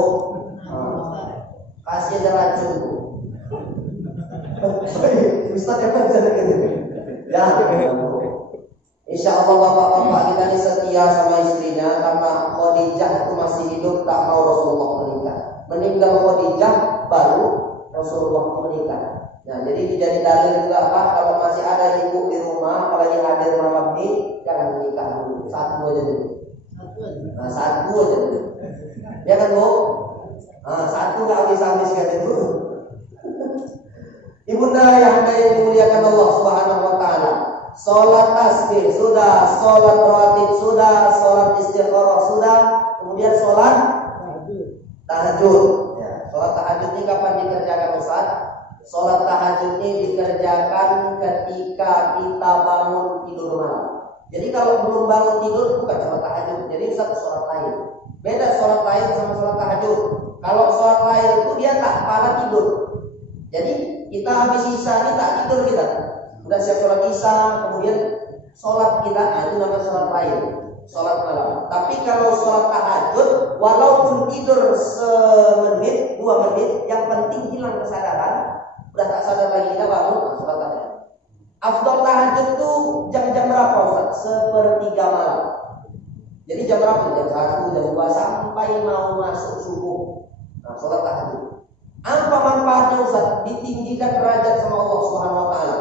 Kasih aja racun Bu. Ustaz yang baca gitu. Ya. Insya Allah bapak-bapak kita ini setia sama istrinya karena Khadijah itu masih hidup tak mau Rasulullah menikah. Meninggal Khadijah baru Rasulullah menikah. Nah jadi jadi dalil juga apa? Kalau masih ada ibu di rumah, apalagi hadir malam ini, jangan menikah dulu. Satu aja dulu. Nah satu aja dulu. Ya kan Bu? Nah satu nggak habis-habis kan itu. Ibunda yang dimuliakan Allah Subhanahu Wa Taala. Sholat tasbih sudah, sholat rawatib sudah, sholat istikharah sudah, kemudian sholat tahajud. Ya, sholat tahajud ini kapan dikerjakan Ustaz? Sholat tahajud ini dikerjakan ketika kita bangun tidur malam. Jadi kalau belum bangun tidur bukan sholat tahajud, jadi satu sholat lain. Beda sholat lain sama sholat tahajud. Kalau sholat lain itu dia tak parah tidur. Jadi kita habis isya ini tak tidur kita. Udah siap sholat isya, kemudian sholat kita, itu namanya sholat lain, sholat malam. Tapi kalau sholat tahajud, walaupun tidur semenit, 2 menit, yang penting hilang kesadaran, udah tak sadar lagi kita bangun, sholat tahajud. Afdal tahajud itu jam-jam berapa Ustaz? Sepertiga malam. Jadi jam berapa? Jam 1, jam 2 sampai mau masuk subuh. Nah, sholat tahajud. Apa manfaatnya Ustaz? Ditinggikan derajat sama Allah Subhanahu Wa Taala.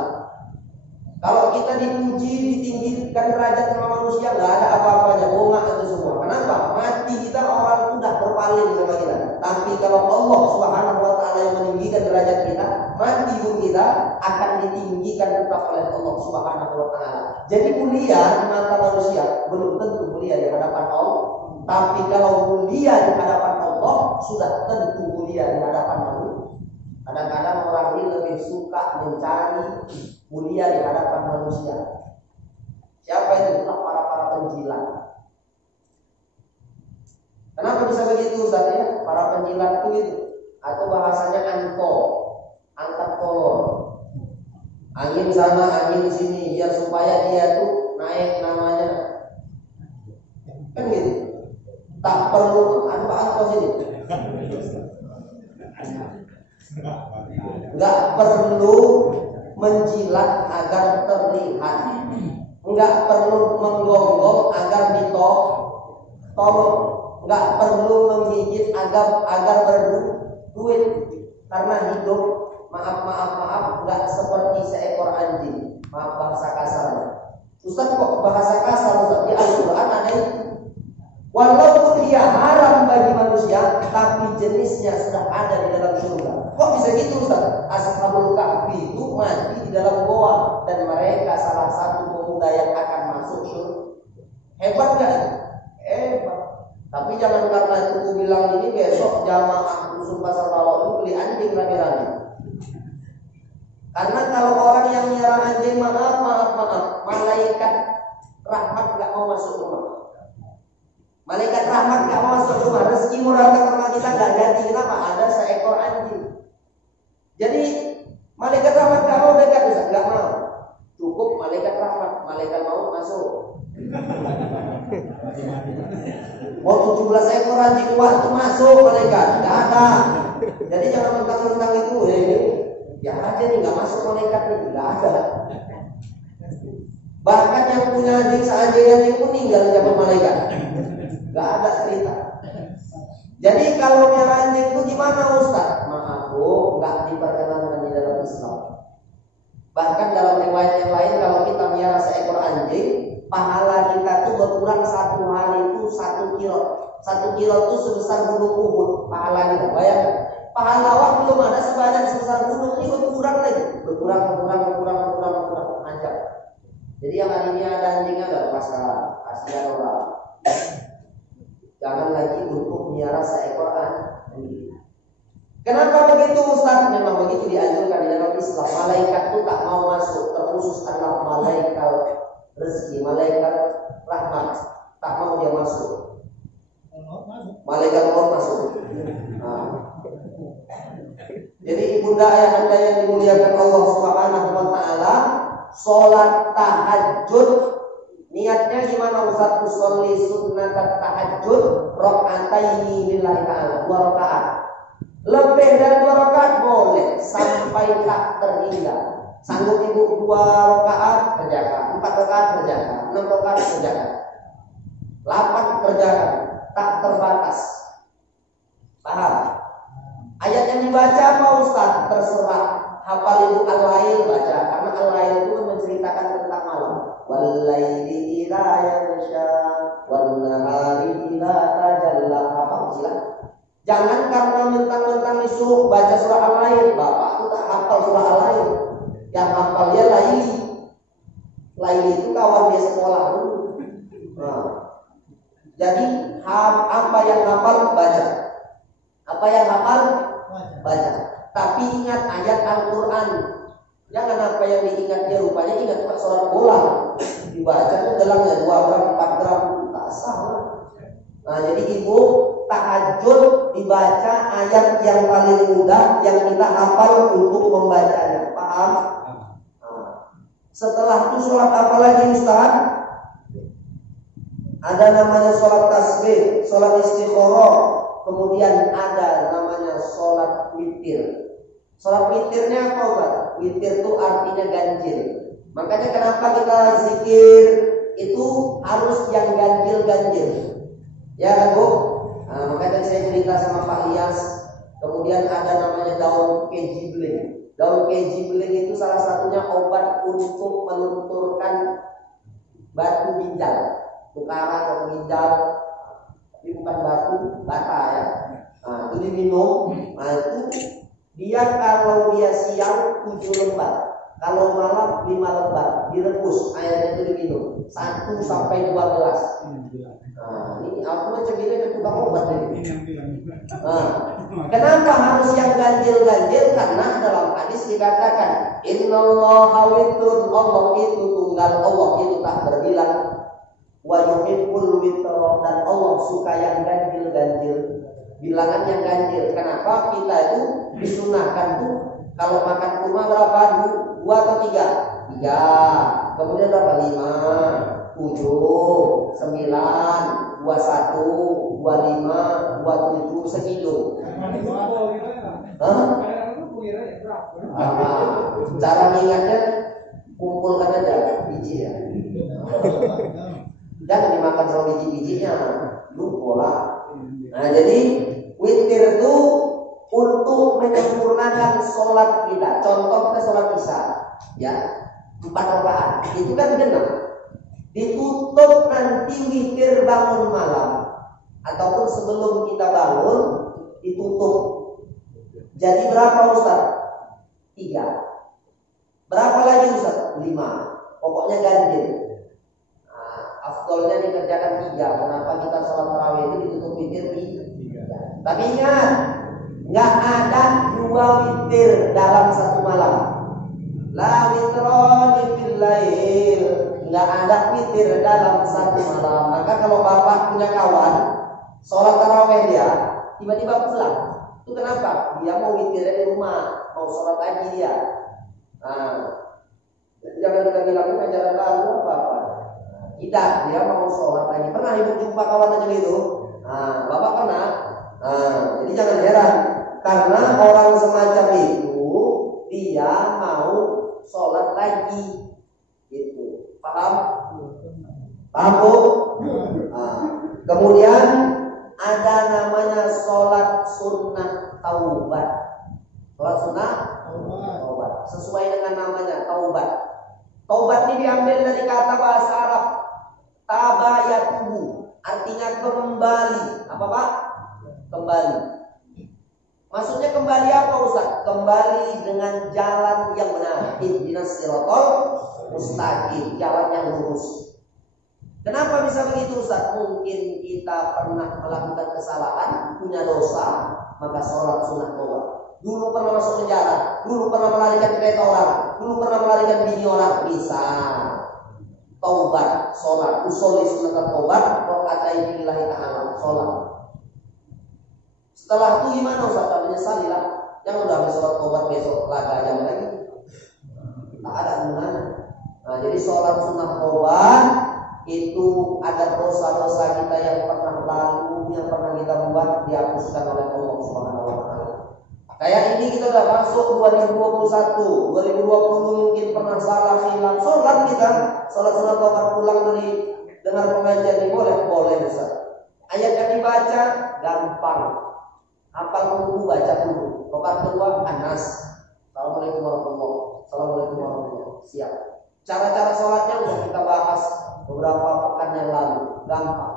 Kalau kita dipuji, ditinggikan derajat sama manusia, nggak ada apa-apanya, bongak itu semua. Kenapa? Mati kita orang sudah berpaling sama kita. Tapi kalau Allah Subhanahu Wa Taala yang meninggikan derajat kita, mati pun kita akan ditinggikan tetap oleh Allah Subhanahu Wa Taala. Jadi mulia di mata manusia belum tentu mulia di hadapan Allah. Tapi kalau mulia di hadapan Allah, sudah tentu mulia di hadapan manusia. Kadang-kadang orang ini lebih suka mencari mulia di hadapan manusia. Siapa itu? Para penjilat. Kenapa bisa begitu Ustaz ya? Para penjilat itu gitu. Atau bahasanya anto, angkat kolor. Angin sana, angin sini, biar supaya dia tuh naik namanya. Kan gitu. Tak perlu anto sini. Nggak perlu menjilat agar terlihat, nggak perlu menggonggong agar ditolong, nggak perlu menggigit agar berduit, karena hidup maaf nggak seperti seekor anjing. Maaf bahasa kasarnya. Ustaz kok bahasa kasar Ustaz? Di Al-Quran ada itu. Walaupun dia haram bagi manusia, tapi jenisnya sudah ada di dalam surga. Kok bisa gitu Ustaz? Ashabul Kahfi itu mati di dalam goa dan mereka salah satu pemuda yang akan masuk surga. Hebat gak? Hebat. Tapi jangan karena itu aku bilang ini besok jamaah Dusun Pasar Bawah itu beli anjing rame-rame. Karena kalau orang yang nyerang anjing maaf, malaikat rahmat gak mau masuk rumah. Malaikat rahmat gak mau masuk rumah. Rezeki moral ke rumah kita gak jadi. Kenapa? Ada seekor anjing. Jadi malaikat rahmat gak mau dekat, gak mau. Cukup malaikat rahmat, malaikat mau masuk. Mau 17 ekor anjing waktu masuk malaikat gak ada. Jadi jangan mentang-mentang itu ya aja nih gak masuk malaikat nih, gak ada. Bahkan yang punya anjing seanjing pun tinggal zaman malaikat. Gak ada cerita. Jadi kalau merah anjing itu gimana Ustaz? Maaf Bu, gak diperkenankan di dalam Islam. Bahkan dalam riwayat yang lain kalau kita miara seekor anjing, pahala kita itu berkurang 1 hari itu 1 kilo. 1 kilo itu sebesar gunung Uhud. Pahala kita, bayangkan. Pahala belum ada sebanyak sebesar gunung ini berkurang lagi. Berkurang. Anjak. Jadi yang hari ini ada anjingnya gak lepaskan. Kasihan orang. Jangan lagi untuk miara seekor anjing. Kenapa begitu Ustaz? Memang begitu dianjurkan di dalam Islam. Malaikat itu tak mau masuk, terkhusus adalah malaikat rezeki, malaikat rahmat tak mau dia masuk. Masuk. Malaikat maut masuk. Nah. Jadi ibunda ayah anda yang dimuliakan Allah Subhanahu wa taala, salat tahajud niatnya gimana Ustaz? Usolli sunnat tahajud rakaataini lillahi ta'ala, 2 rakaat. Lebih dari 2 rakaat boleh sampai tak terhingga. Sanggup ibu 2 rakaat kerjakan, 4 rakaat kerjakan, 6 rakaat kerjakan, 8 kerjakan, tak terbatas. Paham? Ayat yang dibaca apa Ustaz? Terserah. Hafal ibu al-lail baca, karena al-lail itu menceritakan tentang malam. Wal-laili idza yaghsha wan nahari idza tajalla. Apa sila? Jangan karena mentang-mentang disuruh baca surah al-lail, bapak itu tak hafal surah al-lail. Yang hafal dia laili. Laili itu kawan dia sekolah dulu. Nah. Jadi apa yang hafal baca. Apa yang hafal baca. Tapi ingat ayat Al-Quran. Jangan apa yang diingat dia rupanya ingat cuma sholat bola. Dibaca itu gelangnya 2 gram 4 gram tak sah. Nah jadi ibu tahajud dibaca ayat yang paling mudah yang kita hafal untuk membacanya. Paham? Nah, setelah itu sholat apa lagi Ustaz? Ada namanya sholat tasbih, sholat istikharah, kemudian ada namanya sholat witir. Sholat witirnya apa Ustaz? Witir itu artinya ganjil. Makanya kenapa kita zikir itu harus yang ganjil-ganjil. Ya kan Bu? Nah, makanya saya cerita sama Pak Lias. Kemudian ada namanya daun keji beling. Daun keji beling itu salah satunya obat untuk melunturkan batu ginjal. Tukara atau ginjal, tapi bukan bata ya. Nah, itu diminum. Nah itu dia kalau dia siang 7 lembar, kalau malam 5 lembar, direbus airnya itu diminum 1 sampai 2 gelas. Nah ini aku macam ini ke tukang obat ini. Nah, kenapa harus yang ganjil-ganjil? Karena dalam hadis dikatakan Innallaha witrun, Allah itu tunggal, Allah itu tak berbilang. Wa yuhibbul witra, dan Allah suka yang ganjil-ganjil, bilangan yang ganjil. Kenapa? Kita itu disunahkan tuh kalau makan kurma berapa? 2 atau 3? 3. Kemudian berapa? 5, 7, 9, 21, 25, 27 sekilo. Cara mengingatnya kumpulkan aja biji ya. Jangan dimakan sama biji-bijinya, lu pola. Nah jadi witir itu untuk menyempurnakan sholat kita. Contoh kita sholat isya, ya 4 rakaat. Itu kan genap. Ditutup nanti witir bangun malam, ataupun sebelum kita bangun ditutup. Jadi berapa Ustaz? 3. Berapa lagi Ustaz? 5. Pokoknya ganjil. Afdolnya dikerjakan 3. Kenapa kita sholat tarawih itu ditutup witir 3? Tapi ingat, nggak ada 2 witir dalam 1 malam. La witroni fil lail, nggak ada witir dalam 1 malam. Maka kalau bapak punya kawan sholat tarawih dia tiba-tiba pulang, itu kenapa? Dia mau witirnya di rumah, mau sholat lagi dia. Nah, jangan kita bilang ajaran baru apa-apa. Tidak, dia mau sholat lagi. Pernah ibu jumpa kawan macam itu? Nah, bapak pernah. Nah, jadi jangan heran, karena orang semacam itu dia mau sholat lagi. Itu paham? Paham Bu? Nah, kemudian ada namanya sholat sunnah taubat. Sholat sunnah taubat. Sesuai dengan namanya taubat. Taubat ini diambil dari kata bahasa Arab tabayatuhu, artinya kembali. Apa Pak? Kembali. Maksudnya kembali apa Ustaz? Kembali dengan jalan yang benar. Ihdinas siratal mustaqim, jalan yang lurus. Kenapa bisa begitu Ustaz? Mungkin kita pernah melakukan kesalahan, punya dosa, maka sholat sunnah taubat. Dulu pernah masuk penjara, dulu pernah melarikan kereta orang, dulu pernah melarikan bini orang, bisa. taubat, sholat, usolli sunat taubat, rokaatain lillahi ta'ala, sholat. Setelah itu gimana Ustaz? Menyesali lah. Yang udah sholat taubat besok laga jam lagi. Tak ada gunanya. Nah, jadi sholat sunat taubat itu ada dosa-dosa kita yang pernah lalu, yang pernah kita buat dihapuskan oleh Allah Subhanahu wa taala. Kayak ini kita udah masuk 2021, 2020 mungkin pernah salah hilang sholat kita, sholat sunat taubat pulang dari dengar pengajian ini boleh Ustaz. Ayat yang dibaca gampang. Hafal dulu, baca dulu. Rakaat kedua Anas. Assalamualaikum warahmatullahi wabarakatuh. Assalamualaikum warahmatullahi wabarakatuh. Siap. Cara-cara sholatnya udah kita bahas beberapa pekan yang lalu. Gampang.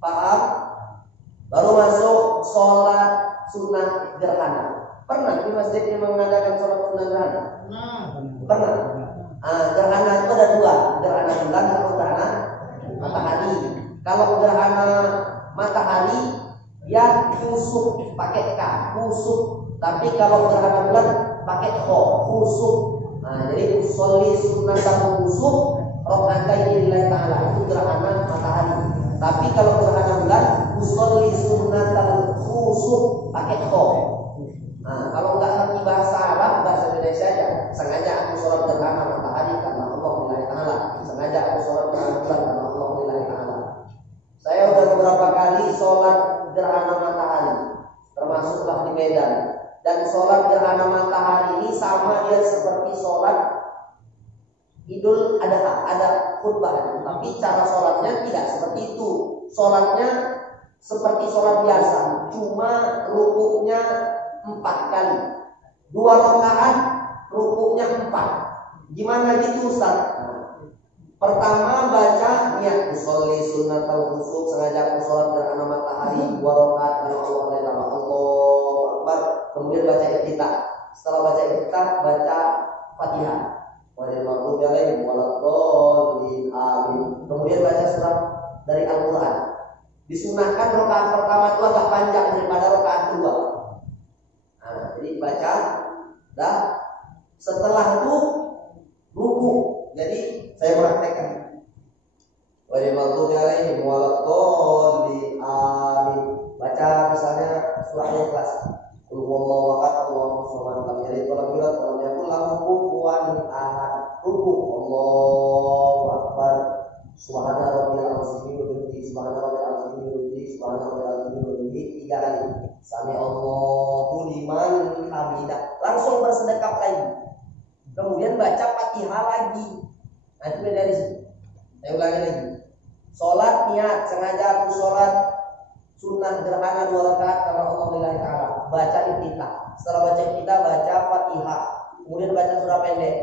Paham? Baru masuk sholat sunnah gerhana. Pernah di masjid yang mengadakan sholat sunnah gerhana? Pernah. Gerhana itu ada dua, gerhana bulan atau gerhana matahari. Kalau gerhana matahari dia khusuf pakai K, khusuf. Tapi kalau gerhana bulan pakai kho, khusuf. Nah, jadi sholli sunnatal khusuf rakaatain lillahi ta'ala, itu gerhana matahari. Tapi kalau gerhana bulan sholli sunnatal khusuf pakai kho. Nah, kalau nggak ngerti bahasa Arab, bahasa Indonesia aja. Sengaja aku sholat gerhana matahari karena Allah lillahi ta'ala. Sengaja aku sholat gerhana bulan karena Allah lillahi ta'ala. Saya udah beberapa kali sholat gerhana matahari, termasuklah di Medan. Dan sholat gerhana matahari ini sama dia seperti sholat Idul Adha, ada khutbah. Tapi cara sholatnya tidak seperti itu. Sholatnya seperti sholat biasa, cuma rukuknya 4 kali. 2 rakaat, rukuknya 4. Gimana gitu Ustaz? Pertama baca niat usolli sunnatal khusuf, sengaja aku sholat gerhana matahari 2 rakaat karena Allah Ta'ala, Allahu Akbar. Kemudian baca iftitah. Setelah baca iftitah baca Fatihah. Walil maghdubi alaihim waladdallin amin. Kemudian baca surat dari Al-Qur'an. Disunahkan rakaat pertama itu agak panjang daripada rakaat kedua. Nah, jadi baca dah. Setelah itu ruku. Jadi saya praktekkan. Walil maghdubi alaihim waladdallin amin. Baca misalnya surah Al-Ikhlas. Qul huwallahu ahad, Allahus samad, lam yalid wa lam yulad wa lam yakul lahu kufuwan ahad. Ruku. Allahu Akbar. Subhana rabbiyal azim wa bihamdihi, subhana rabbiyal azim wa bihamdihi, subhana rabbiyal azim wa bihamdihi 3 kali. Sami Allahu liman hamidah. Langsung bersedekap lagi. Kemudian baca Fatihah lagi. Nah, itu beda di sini. Saya ulangi lagi. Sholat niat, sengaja aku sholat sunnah gerhana 2 rakaat karena Allah lillahi ta'ala. Baca iftitah. Setelah baca iftitah baca Fatihah. Kemudian baca surah pendek.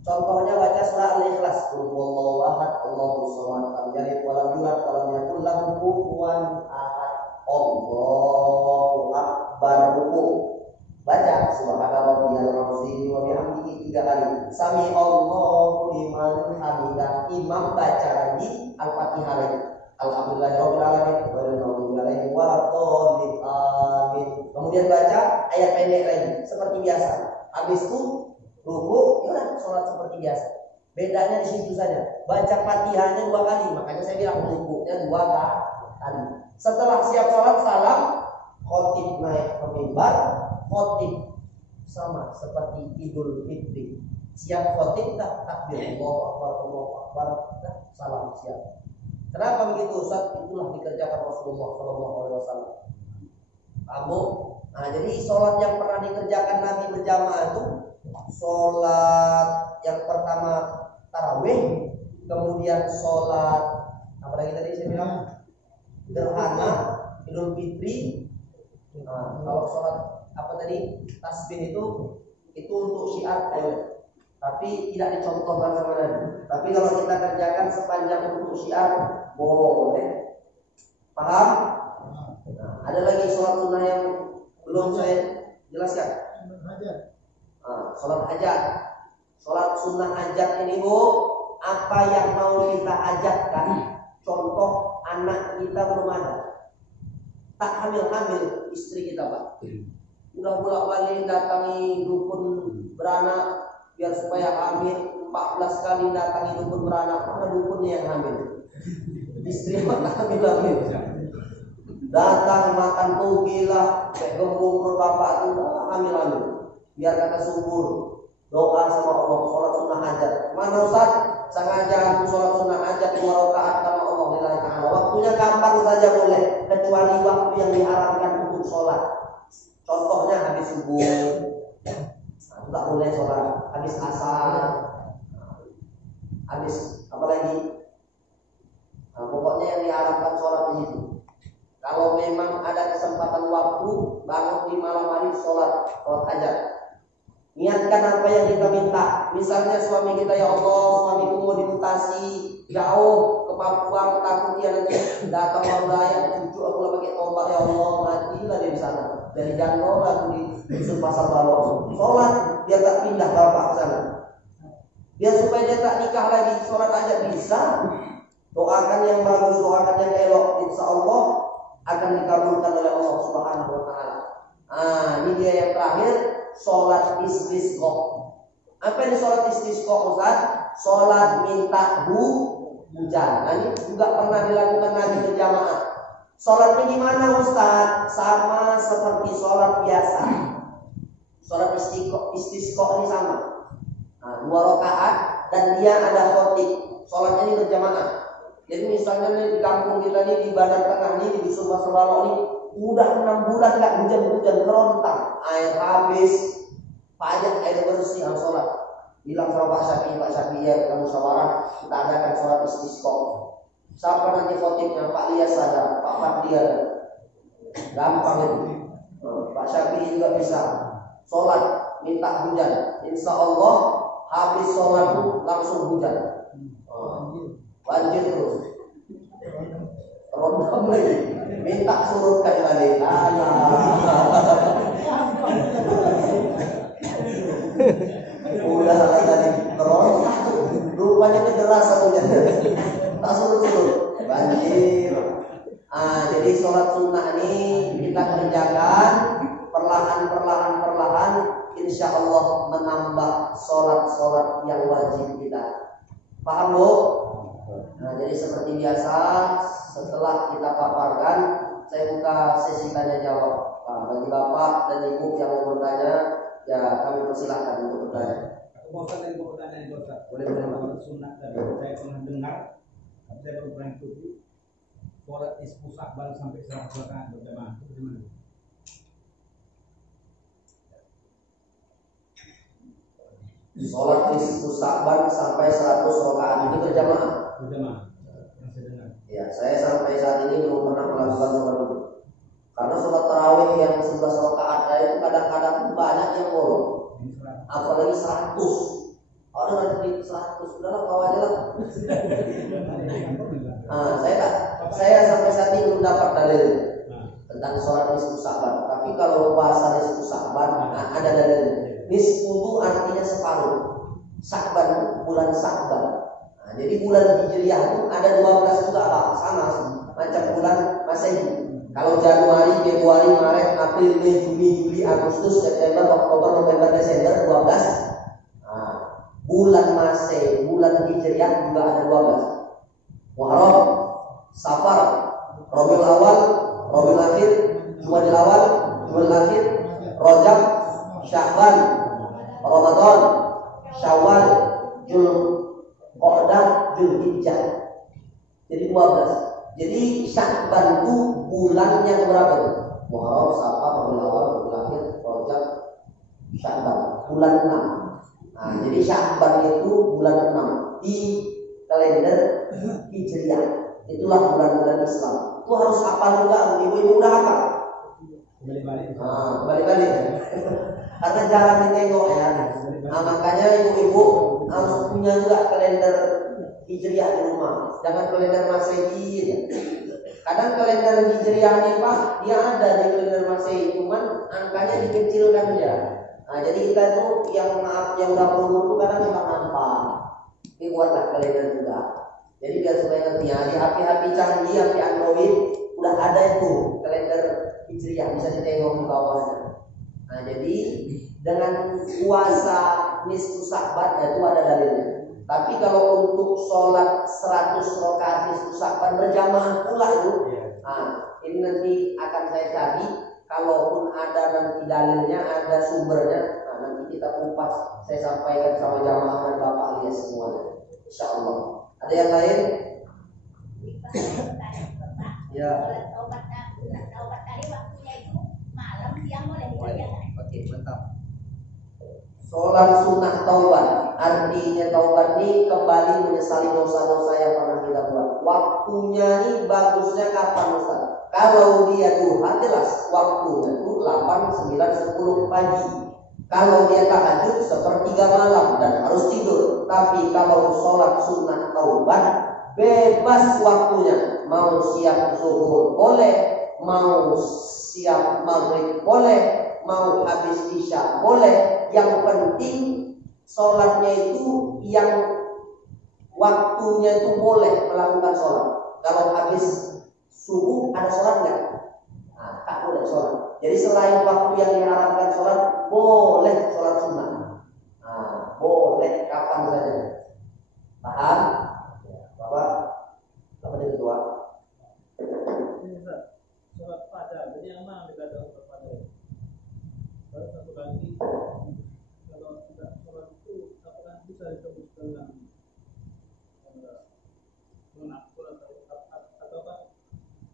Contohnya baca surah Al-Ikhlas. Qul huwallahu ahad, Allahus samad, lam yalid wa lam yulad wa lam yakul lahu kufuwan ahad. Allahu Akbar. Ruku. Baca subhana rabbiyal azim wa bihamdihi 3 kali. Sami Allahu liman hamidah. Imam baca lagi Al-Fatihah lagi. Alhamdulillahirabbil alamin wa lillahi alaihi waladdallin amin. Kemudian baca ayat pendek lagi seperti biasa. Habis itu ruku, ya sholat seperti biasa. Bedanya di situ saja. Baca Fatihahnya 2 kali. Makanya saya bilang rukunya 2 kali. Setelah siap sholat salam, khotib naik ke mimbar. Khotib sama seperti Idul Fitri. Siap khotib tak takbir Allahu Akbar, Allahu Akbar, salam siap. Kenapa begitu Ustaz? Itulah dikerjakan Rasulullah SAW. Kamu, nah jadi sholat yang pernah dikerjakan Nabi berjamaah itu sholat yang pertama tarawih, kemudian sholat apa lagi tadi saya bilang gerhana Idul Fitri. Nah, kalau sholat apa tadi tasbih itu untuk syiar boleh, tapi tidak dicontohkan sama Nabi. Tapi kalau kita kerjakan sepanjang untuk syiar boleh. Paham? Nah, ada lagi sholat sunnah yang belum saya jelaskan. Sholat hajat. Sholat sunnah hajat ini Bu, apa yang mau kita hajatkan? Contoh anak kita belum ada, tak hamil istri kita Pak, udah bolak-balik datangi dukun beranak, biar supaya hamil 14 kali datangi dukun beranak, mana dukunnya yang hamil? Istri mana hamil. Datang makan tugi lah, kayak gembung perut bapak itu hamil. Biar kata subur, doa sama Allah, sholat sunnah hajat. Mana Ustaz? Sengaja aku sholat sunnah hajat 2 rakaat sama Allah lillahi ta'ala. Waktunya kapan saja boleh, kecuali waktu yang diharamkan untuk sholat. Contohnya habis subuh, tak boleh sholat. Habis asar, habis apa lagi? Pokoknya yang diharapkan sholat di situ. Kalau memang ada kesempatan waktu, bangun di malam hari sholat hajat. Niatkan apa yang kita minta. Misalnya suami kita, ya Allah, suamiku mau dimutasi jauh ke Papua, takut dia nanti datang wilayah cucu aku lah pakai tombak, ya Allah, matilah dia di sana. Dari Jano aku di Pasar Baru. Sholat dia tak pindah bapak ke sana. Biar supaya dia tak nikah lagi, sholat aja bisa. Doakan yang bagus, doakan yang elok, insya Allah akan dikabulkan oleh Allah Subhanahu wa Ta'ala. Ini dia yang terakhir, sholat istisqa. Apa ini sholat istisqa, Ustaz? Sholat minta hujan. Ini juga pernah dilakukan Nabi berjamaah. Sholatnya gimana, Ustaz? Sama seperti sholat biasa. Sholat istisqa ini sama. 2 rakaat dan dia ada khotib. Sholatnya ini berjamaah. Jadi misalnya nih di kampung kita nih, di Bandar Tengah nih, di Dusun Pasar Balok nih, udah 6 bulan nggak hujan-hujan, kerontang, air habis, pajak air bersih, harus sholat. Bilang sama Pak Syafi'i ya, kita musyawarah, kita adakan sholat istisqa. Siapa nanti khotibnya? Pak Lias saja, Pak Fadlian. Gampang itu. Pak Syafi'i juga bisa. Sholat minta hujan. Insya Allah habis sholat itu langsung hujan. Banjir terus. Rondam lagi. Minta surutkan balik. Udah tadi kerontak. Rupanya kederas hujan. Tak surut. Banjir. Jadi sholat sunnah ini kita kerjakan perlahan. Insya Allah menambah sholat yang wajib kita. Paham Bu? Jadi seperti biasa, setelah kita paparkan, saya buka sesi tanya jawab. Bagi Bapak dan Ibu yang mau bertanya, ya kami persilahkan untuk bertanya. Bosan dari pertanyaan Ustaz. Boleh sunnah tadi saya pernah dengar, saya baru pernah ikuti. Sholat isku sakbal sampai 100 rakaat berjamaah. Itu gimana? Sholat isku sakbal sampai 100 rakaat itu berjamaah. Ya, saya sampai saat ini belum pernah melakukan sholat itu. Karena sholat tarawih yang 11 rakaat itu kadang-kadang banyak yang bolong. Apalagi 100. Orang nanti 100, udahlah kau aja lah. Saya sampai saat ini belum dapat dalil tentang sholat nisfu Sa'ban. Tapi kalau puasa nisfu Sa'ban, ada dalil. Nisfu itu artinya separuh. Sa'ban, bulan Sa'ban. Jadi bulan Hijriah itu ada 12 juga Pak, sama macam bulan Masehi. Kalau Januari, Februari, Maret, April, Mei, Juni, Juli, Agustus, September, Oktober, November, Desember 12. Bulan Masehi, bulan Hijriah juga ada 12. Muharram, Safar, Rabiul Awal, Rabiul Akhir, Jumadil Awal, Jumadil Akhir, Rajab, Sya'ban, Ramadan, Syawal, Zulqa'dah, Zulhijjah. Jadi 12. Jadi Sya'ban itu bulan yang berapa itu? Muharram, Safar, Rabiul Awal, Rabiul Akhir, Rajab, Sya'ban, bulan 6. Jadi Sya'ban itu bulan 6 di kalender Hijriah. Itulah bulan-bulan Islam. Itu harus hafal juga, ibu-ibu udah hafal. Kembali balik. Karena jarang ditengok ya. Makanya ibu-ibu harus punya juga kalender Hijriah di rumah. Jangan kalender Masehi. Kadang kalender Hijriah ini Pak, dia ada di kalender Masehi, cuman angkanya dikecilkan aja. Jadi kita tuh yang udah umur tuh kadang suka nampak. Ini buatlah kalender juga. Jadi biar supaya ngerti ya, di HP canggih, HP Android udah ada itu kalender Hijriah, bisa ditengok di bawahnya. Jadi dengan puasa nisfu Sya'ban itu ada dalilnya. Tapi kalau untuk sholat 100 rakaat nisfu Sya'ban berjamaah pula itu, nah, ini nanti akan saya cari. Kalaupun ada nanti dalilnya, ada sumbernya, nah, nanti kita kupas. Saya sampaikan sama jamaah dan Bapak lihat semuanya. Insya Allah. Ada yang lain? Ya. Taubat tadi waktunya itu malam siang boleh dikerjakan. Oke, mantap. Sholat sunnah taubat, artinya taubat ini kembali menyesali dosa-dosa yang pernah kita buat. Waktunya ini bagusnya kapan Ustaz? Kalau dia duha jelas waktunya itu 8, 9, 10 pagi. Kalau dia tahajud sepertiga malam dan harus tidur. Tapi kalau sholat sunnah taubat bebas waktunya. Mau siap zuhur boleh, mau siap maghrib boleh, mau habis isya boleh. Yang penting sholatnya itu yang waktunya itu boleh melakukan sholat. Kalau habis subuh ada sholat nggak? Nah, tak boleh sholat. Jadi selain waktu yang diharapkan sholat, boleh sholat sunnah. Nah, boleh kapan saja. Paham? Bapak? Apa dia ketua? Sholat fajar, jadi yang mana dikatakan sholat fajar? Baru satu kali. Kalau tidak sholat itu, apakah bisa disebut dengan menakut ataukah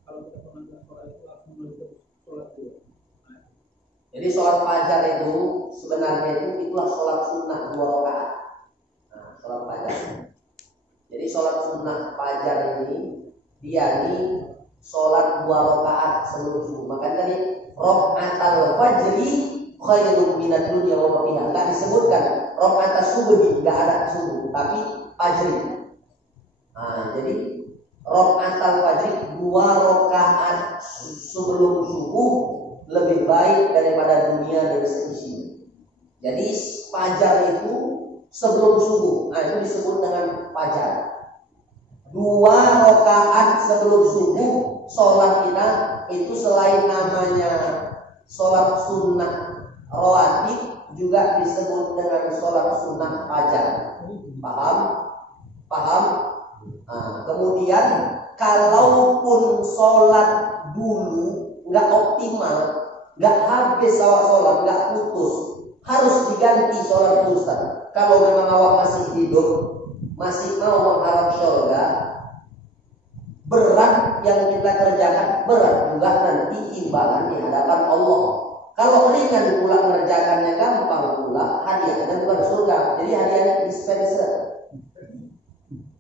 kalau kita pernah sholat itu langsung disebut sholat dulu? Jadi sholat fajar itu sebenarnya itulah sholat sunnah 2 rakaat. Nah, sholat fajar. Jadi sholat sunnah fajar ini dia ini sholat 2 rakaat sebelum subuh. Makanya tadi rakaatul fajri khairun minad dunya wa ma fiha. Enggak disebutkan rakaat subuh, enggak ada subuh, tapi fajri. Nah, jadi rakaatul fajri 2 rakaat sebelum subuh lebih baik daripada dunia dan seisinya. Jadi fajar itu sebelum subuh. Nah, itu disebut dengan fajar. 2 rakaat sebelum subuh sholat kita itu selain namanya sholat sunnah rawatib juga disebut dengan sholat sunnah fajar. Paham? Paham? Nah, kemudian kalaupun sholat dulu nggak optimal, nggak habis sholat, nggak putus, harus diganti sholat itu Ustaz. Kalau memang awak masih hidup, masih mau mengharap surga, berat yang kita kerjakan, berat juga nanti imbalan di hadapan Allah. Kalau ringan pula mengerjakannya, gampang pula hadiahnya bukan surga, jadi hadiahnya dispenser.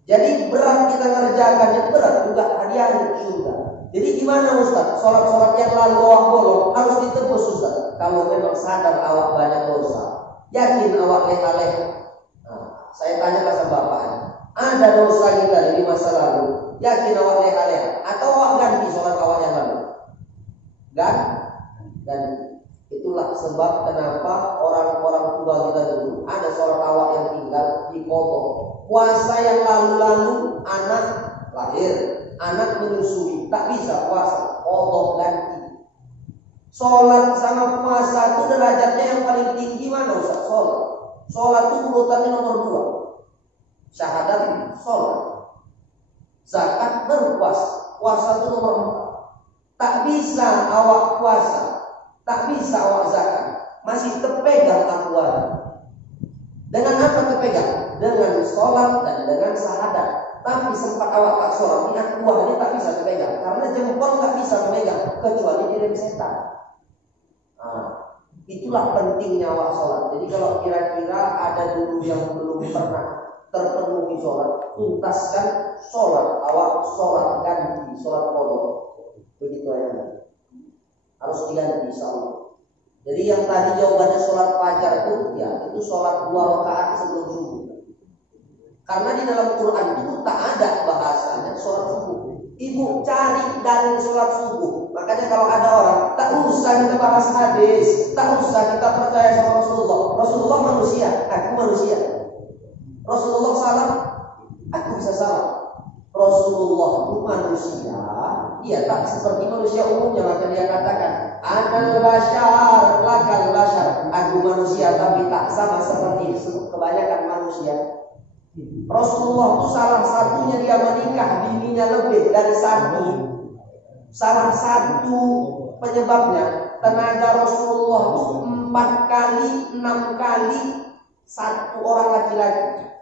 Jadi berat kita mengerjakannya, berat juga hadiahnya surga. Jadi gimana Ustaz? Sholat-sholat yang lalu awak bolong harus ditebus Ustaz. Kalau memang sadar awak banyak dosa, yakin awak leh-leh. Nah, saya tanya sama bapaknya, ada dosa kita di masa lalu, yakin awak leh-leh atau awak ganti sholat awak yang lalu? Dan itulah sebab kenapa orang-orang tua kita dulu ada sholat awak yang tinggal dipotong. Puasa yang lalu-lalu anak lahir, anak menyusui, tak bisa puasa, potong ganti. Sholat sama puasa itu derajatnya yang paling tinggi mana Ustaz? Sholat. Sholat itu urutannya nomor 2. Syahadat, sholat. Zakat, berpuasa. Puasa itu nomor 4. Tak bisa awak puasa, tak bisa awak zakat, masih terpegang takwa. Dengan apa terpegang? Dengan sholat dan dengan syahadat. Tapi sempat awak tak sholat, niat kuah ini tak bisa dipegang, karena jempol tak bisa memegang kecuali dirim setan. Nah, itulah pentingnya awak sholat. Jadi kalau kira-kira ada dulu yang belum pernah terpenuhi sholat, tuntaskan sholat awak, sholat ganti, sholat kodok. Begitu aja. Harus diganti insyaallah. Jadi yang tadi jawabannya sholat fajar itu, ya itu sholat 2 rakaat sebelum subuh. Karena di dalam Quran itu tak ada bahasanya sholat subuh. Ibu cari dari sholat subuh. Makanya kalau ada orang, tak usah kita bahas hadis, tak usah kita percaya sama Rasulullah. Rasulullah manusia, aku manusia. Rasulullah salah, aku bisa salah. Rasulullah itu manusia, dia tak seperti manusia umumnya. Maka dia katakan, Anal bashar lakal bashar. Aku manusia tapi tak sama seperti kebanyakan manusia. Rasulullah itu salah satunya dia menikah bininya lebih dari satu. Salah satu penyebabnya tenaga Rasulullah itu 4 kali 6 kali satu orang laki-laki.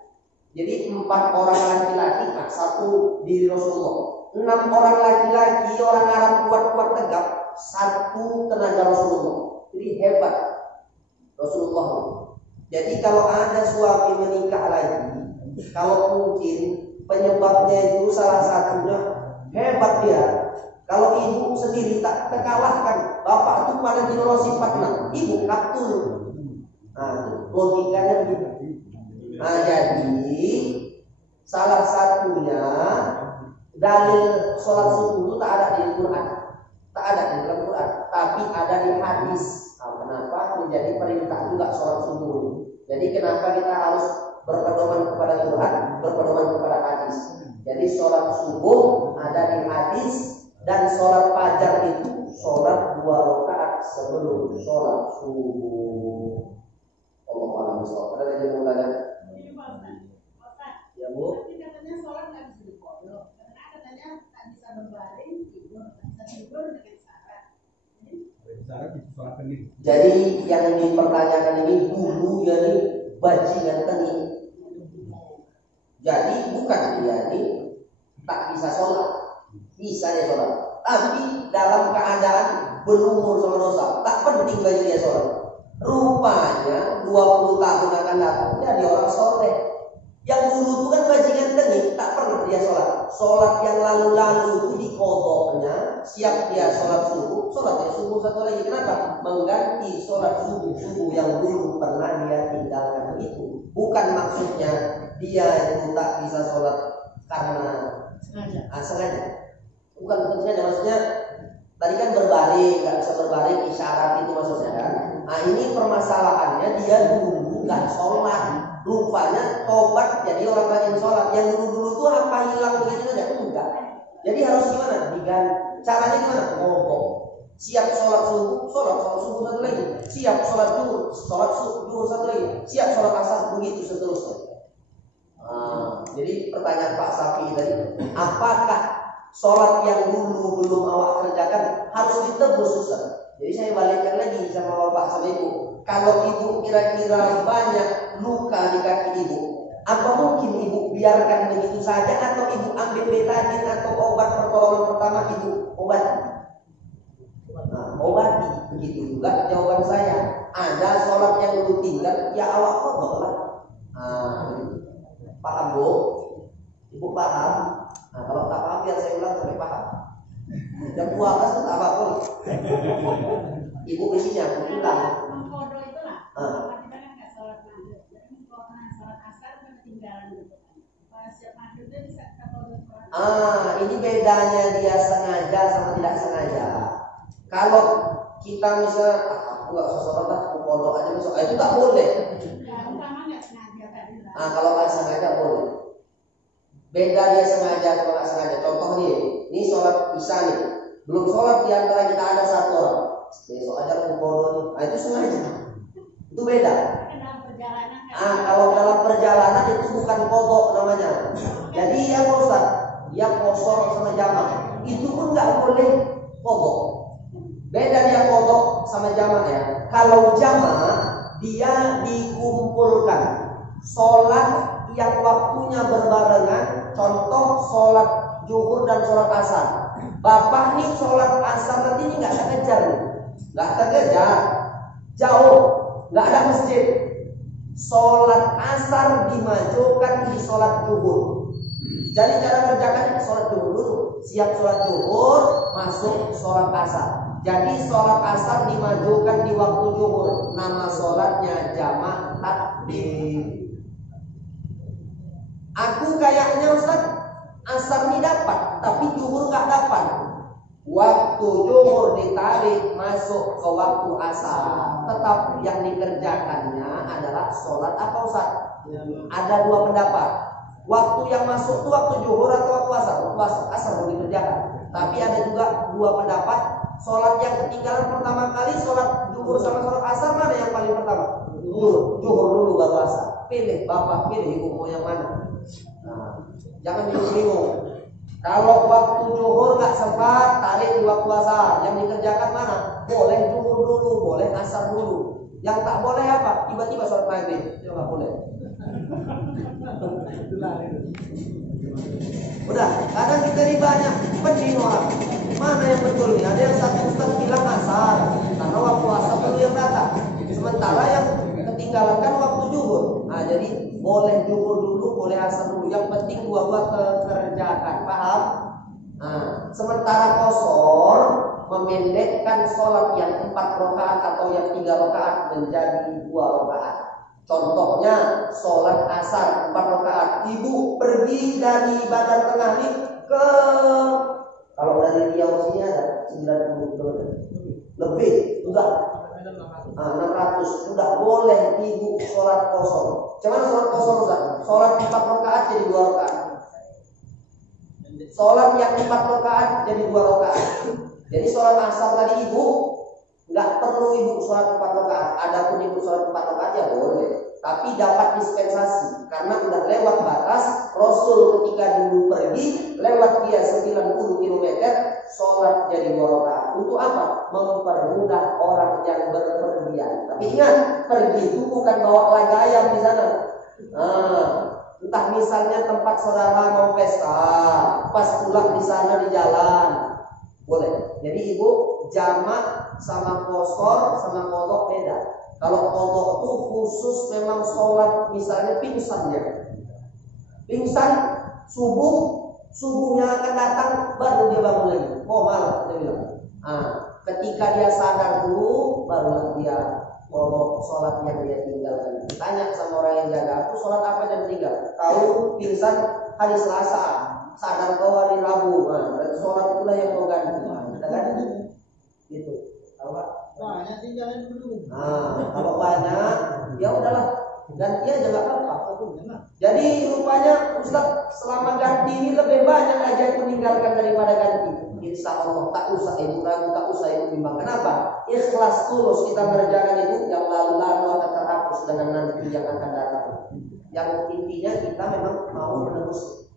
Jadi 4 orang laki-laki, satu diri Rasulullah. 6 orang laki-laki, orang Arab kuat-kuat tegap, satu tenaga Rasulullah. Jadi hebat Rasulullah. Jadi kalau ada suami menikah lagi, kalau mungkin penyebabnya itu salah satunya hebat dia. Kalau ibu sendiri tak terkalahkan, bapak itu pada generasi 46, ibu kaptul. Nah, logikanya begitu. Nah, jadi salah satunya dalil sholat subuh itu tak ada di Quran, tak ada di dalam Quran, tapi ada di hadis. Nah, kenapa menjadi perintah juga sholat subuh? Jadi kenapa kita harus berpedoman kepada Quran, berpedoman kepada hadis? Jadi sholat subuh ada di hadis. Dan sholat fajar itu sholat 2 rakaat sebelum sholat subuh. Allah alam sholat. Ada yang mau tanya? Ya Bu. Tapi katanya sholat nggak bisa dikodok, karena katanya tak bisa berbaring tidur, tak bisa tidur dengan syarat. Syarat itu sholat sendiri. Jadi yang dipertanyakan ini dulu jadi bajingan tadi. Jadi bukan dia ini tak bisa sholat. Bisa dia sholat, tapi dalam keadaan berumur sama dosa, tak penting bagi dia sholat. Rupanya 20 tahun akan datang jadi orang soleh. Yang dulu itu kan bajingan tengik, tak pernah dia sholat. Sholat yang lalu-lalu itu dikodoknya, siap dia sholat sholatnya subuh satu lagi. Kenapa? Mengganti sholat subuh yang dulu pernah dia tinggalkan itu. Bukan maksudnya dia itu tak bisa sholat karena sengaja. Bukan maksudnya, tadi kan berbaring, nggak bisa berbaring, isyarat itu maksudnya kan. Nah ini permasalahannya dia dulu nggak sholat, rupanya tobat jadi orang rajin sholat. Yang dulu tuh apa hilang begitu aja? Enggak. Jadi harus gimana? Diganti. Caranya gimana? Ngomong. Siap sholat subuh satu lagi. Siap sholat zuhur satu lagi. Siap sholat asar, begitu seterusnya. Jadi pertanyaan Pak Safi tadi, apakah sholat yang dulu belum awak kerjakan harus ditebus Ustaz? Jadi saya balikkan lagi sama bapak sama ibu. Kalau ibu kira-kira banyak luka di kaki ibu, apa mungkin ibu biarkan begitu saja, atau ibu ambil betadin atau obat pertolongan pertama ibu obati? Nah, obati. Begitu juga jawaban saya. Ada sholat yang dulu tinggal, ya awak kodok lah. Paham Bu? Ibu paham? Nah, kalau tak paham biar saya ulang sampai paham. Jam 12 itu tak apa-apa. Ibu isinya aku ulang. Mengkodo itulah. Kita kan nggak sholat maghrib, jadi sholat asar kan ketinggalan gitu kan. Pas siap maghribnya bisa kita kodo sholat. Ini bedanya dia sengaja sama tidak sengaja. Kalau kita misalnya, aku nggak usah sholat lah, aku kodok aja besok, itu tak boleh. Ya, umpama nggak sengaja tadi lah. Kalau nggak sengaja boleh. Beda dia sengaja atau nggak sengaja. Contoh nih, ini sholat isya nih, belum sholat di antara kita ada satu orang, besok aja aku kodok nih. Nah itu sengaja. Itu beda. Dalam perjalanan. Kalau dalam perjalanan itu bukan kodok namanya. Jadi yang Ustaz, yang kosor sama jamaah itu pun nggak boleh kodok. Beda dia kodok sama jamaah ya. Kalau jamaah dia dikumpulkan sholat yang waktunya berbarengan, contoh sholat zuhur dan sholat asar. Bapak nih sholat asar nanti ini nggak terkejar, jauh, nggak ada masjid. Sholat asar dimajukan di sholat zuhur. Jadi cara kerjakan sholat zuhur dulu, siap sholat zuhur, masuk sholat asar. Jadi sholat asar dimajukan di waktu zuhur. Nama sholatnya jamaah takdim. Aku kayaknya Ustaz asar ini dapat, tapi zuhur nggak dapat. Waktu zuhur ditarik masuk ke waktu asar, tetap yang dikerjakannya adalah sholat apa Ustaz? Ada dua pendapat. Waktu yang masuk itu waktu zuhur atau waktu asar? Waktu asar mau dikerjakan. Tapi ada juga dua pendapat. Sholat yang ketinggalan pertama kali, sholat zuhur sama sholat asar, mana yang paling pertama? Zuhur dulu baru asar. Pilih bapak, pilih ibu mau yang mana. Nah, jangan bingung. Kalau waktu zuhur nggak sempat, tarik di waktu asar. Yang dikerjakan mana? Boleh zuhur dulu, boleh asar dulu. Yang tak boleh apa? Tiba-tiba sholat maghrib, itu nggak boleh. Udah, kadang kita ini banyak pencing orang. Mana yang betul nih? Ada yang satu ustaz bilang asar, karena waktu asar dulu yang datang. Sementara yang ketinggalan kan waktu zuhur. Nah, jadi boleh zuhur dulu, boleh asar dulu. Yang penting dua-dua kerjakan, paham? Nah, sementara qashar memendekkan sholat yang 4 rakaat atau yang 3 rakaat menjadi 2 rakaat. Contohnya sholat asar 4 rakaat. Ibu pergi dari Bandar Tengah ini ke, kalau dari Riau sini ada 90 km lebih, enggak 600, sudah boleh ibu sholat qashar. Cuman sholat qashar enggak? Sholat 4 rakaat jadi 2 rakaat. Sholat yang 4 rakaat jadi 2 rakaat. Jadi sholat asar tadi ibu nggak perlu ibu sholat 4 rakaat. Adapun ibu sholat 4 rakaat ya boleh. Tapi dapat dispensasi karena udah lewat batas. Rasul ketika dulu pergi lewat dia 90 km sholat jadi 2 rakaat. Untuk apa? Mempermudah orang yang berpergian. Tapi ingat, pergi itu bukan bawa laga ayam di sana. Entah misalnya tempat saudara mau pesta, pas pulang di sana di jalan, boleh. Jadi ibu jamak sama qashar sama qadha beda. Kalau qadha itu khusus memang sholat misalnya pingsan subuhnya akan datang baru dia bangun lagi. Oh malah dia bilang. Ketika dia sadar dulu barulah dia sholat yang dia tinggalkan. Tanya sama orang yang jaga, aku sholat apa jam 3? Tahu pingsan hari Selasa, sadar kau hari Rabu. Berarti sholat itulah yang kau ganti. Kita ganti. Gitu. Tahu Pak? Banyak tinggalin dulu. Kalau banyak, ya udahlah. Ganti aja nggak apa-apa. Jadi rupanya Ustaz selama ganti ini lebih banyak aja yang meninggalkan daripada ganti. Insya Allah tak usah ibu ragu, tak usah ibu bimbang. Kenapa? Ikhlas tulus kita mengerjakan itu, yang lalu-lalu akan terhapus dengan nanti yang akan datang. Yang intinya kita memang mau menembus.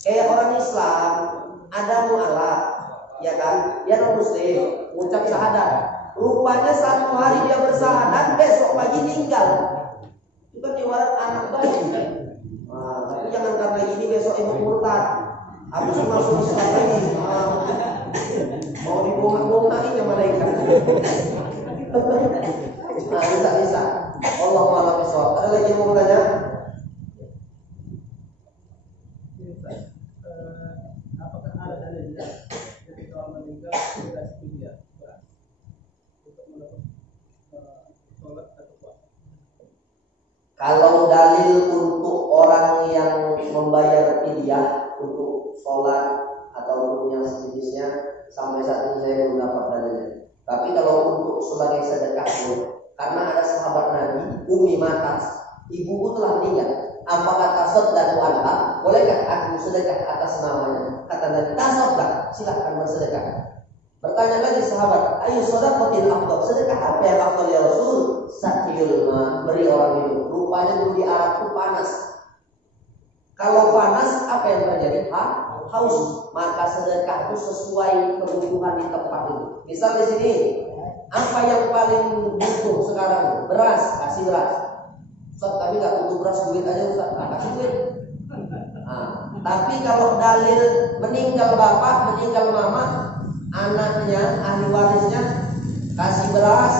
Kayak orang Islam ada mu'alaf, ya kan? Dia non muslim, ucap syahadat. Rupanya satu hari dia bersahadat, besok pagi tinggal. Itu kan ibarat anak bayi. Tapi jangan karena ini besok ibu murtad. Aku cuma suruh lagi mau dibongkar-bongkarin sama mereka. Bisa. Allah maha besok. Ada lagi yang mau bertanya? Apakah ada dalilnya ketika orang meninggal sudah setia untuk melakukan sholat atau puasa? Kalau dalil untuk orang yang membayar fidyah untuk sholat atau yang sejenisnya, sampai saat ini saya belum dapat dalilnya. Tapi kalau untuk sebagai sedekah pun, karena ada sahabat Nabi, Ummi Matas, ibuku telah meninggal. Apa kata saudara anha? Bolehkah aku sedekah atas namanya? Kata Nabi, tasawwur, silahkan bersedekah. Bertanya lagi sahabat, ayo sedekatil afdal, sedekah apa yang afdal ya Rasul? Sakiyul ma, beri orang minum. Rupanya dulu di Arab itu panas. Kalau panas apa yang terjadi? Haus. Maka sedekah itu sesuai kebutuhan di tempat itu. Misal di sini, apa yang paling butuh sekarang? Beras, kasih beras. Ustaz, tapi nggak butuh beras, duit aja Ustaz. Kasih duit. Tapi kalau dalil meninggal bapak, meninggal mama, anaknya, ahli warisnya kasih beras,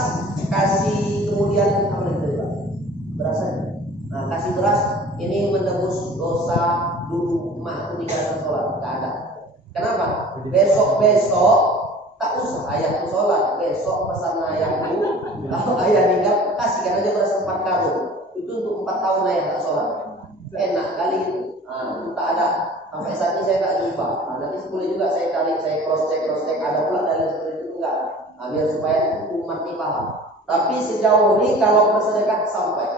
kasih kemudian apa itu? Beras aja. Kasih beras ini menebus dosa dulu emak meninggalkan sholat, nggak ada. Kenapa? Besok tak usah ayahku sholat, besok pesan ayahku. Kalau ayah meninggal kasihkan aja beras 4 karung. Itu untuk 4 tahun ayah tak sholat. Enak kali itu. Tak ada. Sampai saat ini saya tak jumpa. Nanti boleh juga saya cari, saya cross check. Ada pula dalil seperti itu enggak? Biar supaya umat ini paham. Tapi sejauh ini kalau bersedekah sampai.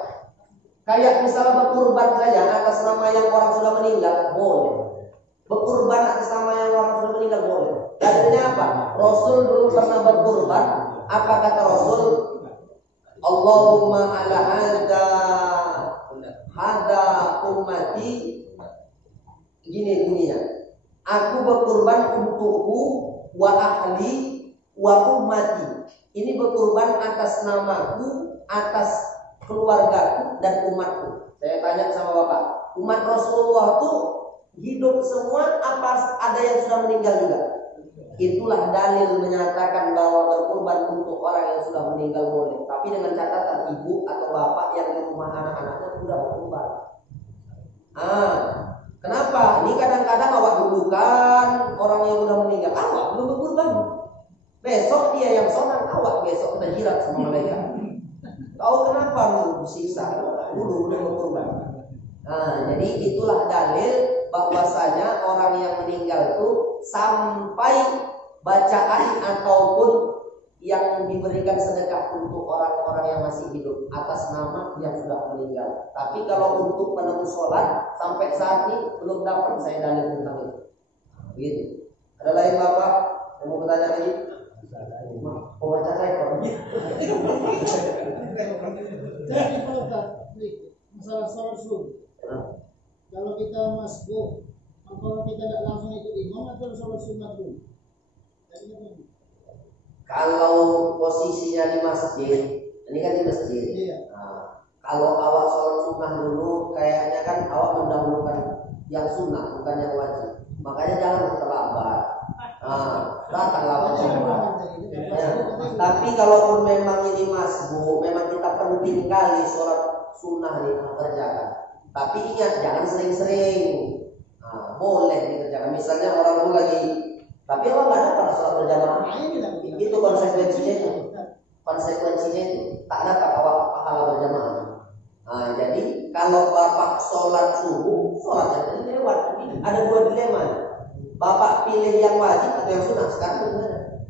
Kayak misalnya berkurban saja atas nama yang orang sudah meninggal boleh. Berkurban atas nama yang orang sudah meninggal boleh. Dalilnya apa? Rasul dulu pernah berkurban. Apa kata Rasul? Allahumma ala hada ummati. Gini bunyinya. Aku berkurban untukku wa ahli wa ummati. Ini berkurban atas namaku, atas keluargaku dan umatku. Saya tanya sama Bapak, umat Rasulullah itu hidup semua apa ada yang sudah meninggal juga? Itulah dalil menyatakan bahwa berkurban untuk orang yang sudah meninggal boleh. Tapi dengan catatan ibu atau bapak yang di rumah anak-anaknya sudah berkurban. Kenapa? Ini kadang-kadang awak dulu kan orang yang sudah meninggal, awak belum berkurban. Besok dia yang sonang, awak besok kena jirat sama mereka. Tahu kenapa lu disiksa? Dulu udah berkorban. Jadi itulah dalil bahwasanya orang yang meninggal itu sampai bacaan ataupun yang diberikan sedekah untuk orang-orang yang masih hidup atas nama yang sudah meninggal. Tapi kalau untuk menembus sholat sampai saat ini belum dapat saya dalil tentang itu. Begitu. Ada lain Bapak yang mau bertanya lagi? Oh, baca rekor. Jadi kalau masalah sholat subuh, kalau kita masuk, kalau kita tidak langsung ikut imam atau sholat sunat dulu? Kalau posisinya di masjid, ini kan di masjid. Iya. Kalau awak sholat sunnah dulu, kayaknya kan awak mendahulukan yang sunnah, bukan yang wajib. Makanya jangan terlambat. Datanglah berjamaah. Tapi kalau memang ini masbuk, memang kita penting kali sholat sunnah dikerjakan. Tapi ingat jangan sering-sering. Boleh dikerjakan. Misalnya orang itu lagi, tapi orang nggak dapat sholat berjamaah. Itu konsekuensinya itu. Konsekuensinya itu tak dapat awak pahala berjamaah. Jadi kalau bapak sholat subuh, sholatnya tadi lewat. Ada dua dilema. Bapak pilih yang wajib atau yang sunnah sekarang gimana?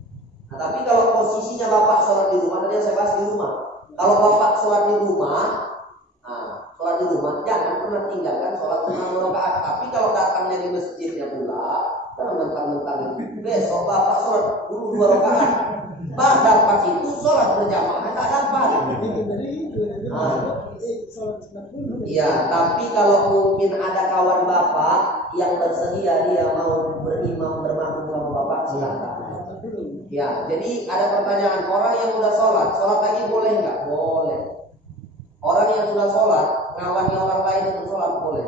Tapi kalau posisinya bapak sholat di rumah, tadi yang saya bahas di rumah. Kalau bapak sholat di rumah, jangan pernah tinggalkan sholat sunnah 2 rakaat. Tapi kalau datangnya di masjidnya pula, jangan mentang-mentang besok bapak sholat dulu 2 rakaat. Padahal pas itu sholat berjamaah tak dapat. Iya, tapi kalau mungkin ada kawan bapak yang bersedia dia mau berimam bermakmum sama bapak, silakan. Ya, jadi ada pertanyaan, orang yang sudah sholat lagi boleh nggak? Boleh. Orang yang sudah sholat ngawani orang lain untuk sholat boleh.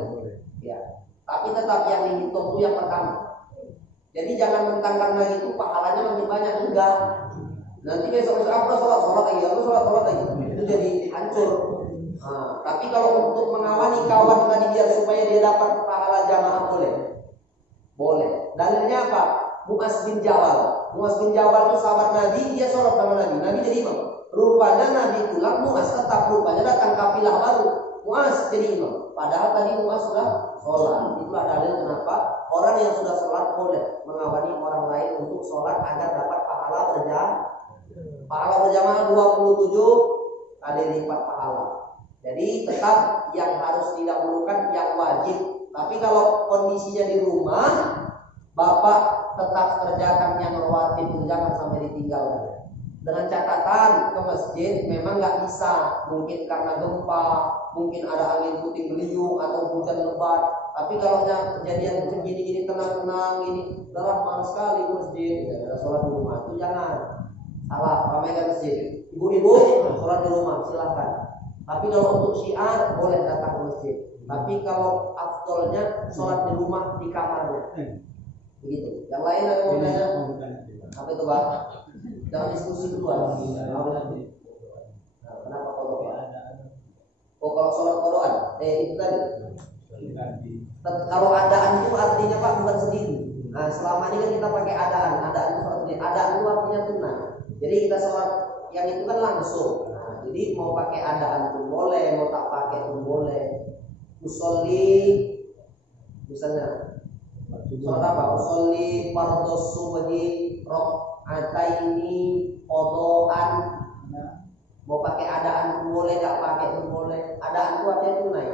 Ya, tapi tetap yang dihitung itu yang pertama. Jadi jangan mentang karena itu pahalanya makin banyak, enggak. Nanti besok aku sholat lagi, itu jadi hancur. Tapi kalau untuk mengawani kawan tadi biar supaya dia dapat pahala jamaah boleh. Dalilnya apa? Mu'az bin Jabal itu sahabat Nabi, dia sholat sama Nabi jadi imam. Rupanya Nabi pulang, Mu'az tetap rupanya datang kafilah baru, Mu'az jadi imam. Padahal tadi Mu'az sudah sholat. Itulah dalil kenapa orang yang sudah sholat boleh mengawani orang lain untuk sholat agar dapat pahala berjamaah 27 kali lipat pahala. Jadi tetap yang harus didahulukan yang wajib. Tapi kalau kondisinya di rumah, bapak tetap kerjakan yang rawatib, jangan sampai ditinggalkan. Dengan catatan ke masjid memang nggak bisa, mungkin karena gempa, mungkin ada angin puting beliung atau hujan lebat. Tapi kalau kejadian gini tenang-tenang ini, darah panas sekali ke masjid, ya, sholat di rumah itu jangan. Salah, ramaikan masjid. Ibu-ibu sholat di rumah silahkan. Tapi kalau untuk syiar boleh datang ke masjid. Tapi kalau afdolnya sholat di rumah di kamarnya. Begitu. Yang lain ada yang mau tanya? Apa itu Pak? Jangan diskusi dulu. Kenapa kodokan? Oh kalau sholat kodokan? Itu tadi. Kalau adaan itu artinya Pak bukan sendiri. Nah selama ini kan kita pakai adaan itu seperti adaan itu artinya tunai. Jadi kita sholat yang itu kan langsung. Jadi mau pakai adaan pun boleh, mau tak pakai pun boleh. Usolli misalnya sholat apa? Usolli fardhu subhi rakaataini qadaan. Mau pakai adaan pun boleh, nggak pakai pun boleh. Adaan itu artinya tunai.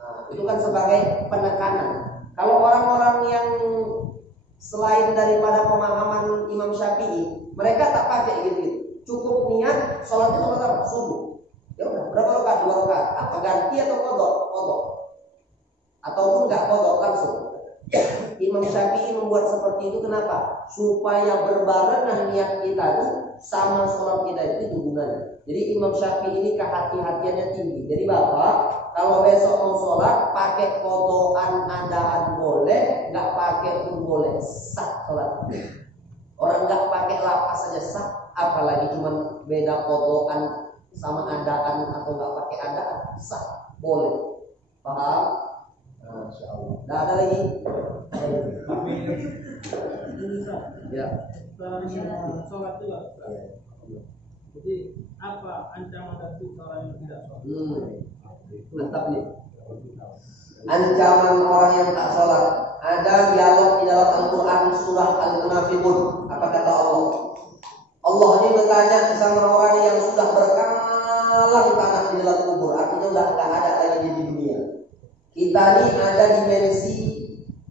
Nah, itu kan sebagai penekanan. Kalau orang-orang yang selain daripada pemahaman Imam Syafi'i, mereka tak pakai gitu. Cukup niat, sholat itu apa? Subuh. Ya udah, berapa rakaat? 2 rakaat. Apa ganti atau qadha? Qadha. Ataupun nggak qadha langsung. Imam Syafi'i membuat seperti itu kenapa? Supaya berbarengan niat kita itu sama sholat kita itu hubungannya. Jadi Imam Syafi'i ini kehati-hatiannya tinggi. Jadi Bapak kalau besok mau sholat pakai qadhaan adaan boleh, nggak pakai pun boleh, sah sholat. Orang nggak pakai lapas saja sah, apalagi cuma beda qadhaan sama adaan atau nggak pakai adaan, sah, boleh. Paham? Masya Allah. Nggak ada lagi? Ya. Sholat juga. Jadi apa ancaman dari orang yang tidak sholat? Mantap nih. Ancaman orang yang tak sholat. Ada dialog di dalam Al-Quran surah Al-Munafiqun. Apa kata Allah? Allah ini bertanya sama orang yang sudah berkalah di tanah di dalam kubur. Artinya sudah tak ada lagi di dunia. Kita ini ada dimensi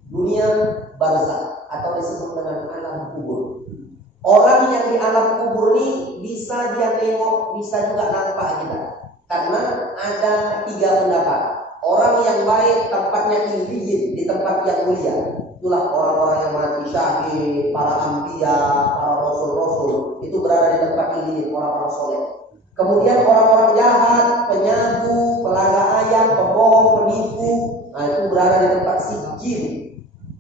dunia barzakh atau disebut dengan alam kubur. Orang yang di alam kubur ini bisa dia nengok, bisa juga nampak kita. Karena ada 3 pendapat. Orang yang baik tempatnya illiyin, di tempat yang mulia. Itulah orang-orang yang mati syahid, para anbiya, para rasul-rasul. Itu berada di tempat illiyin, orang-orang soleh. Kemudian orang-orang jahat, penyabu, pelaga ayam, pembohong, penipu, nah itu berada di tempat sijil,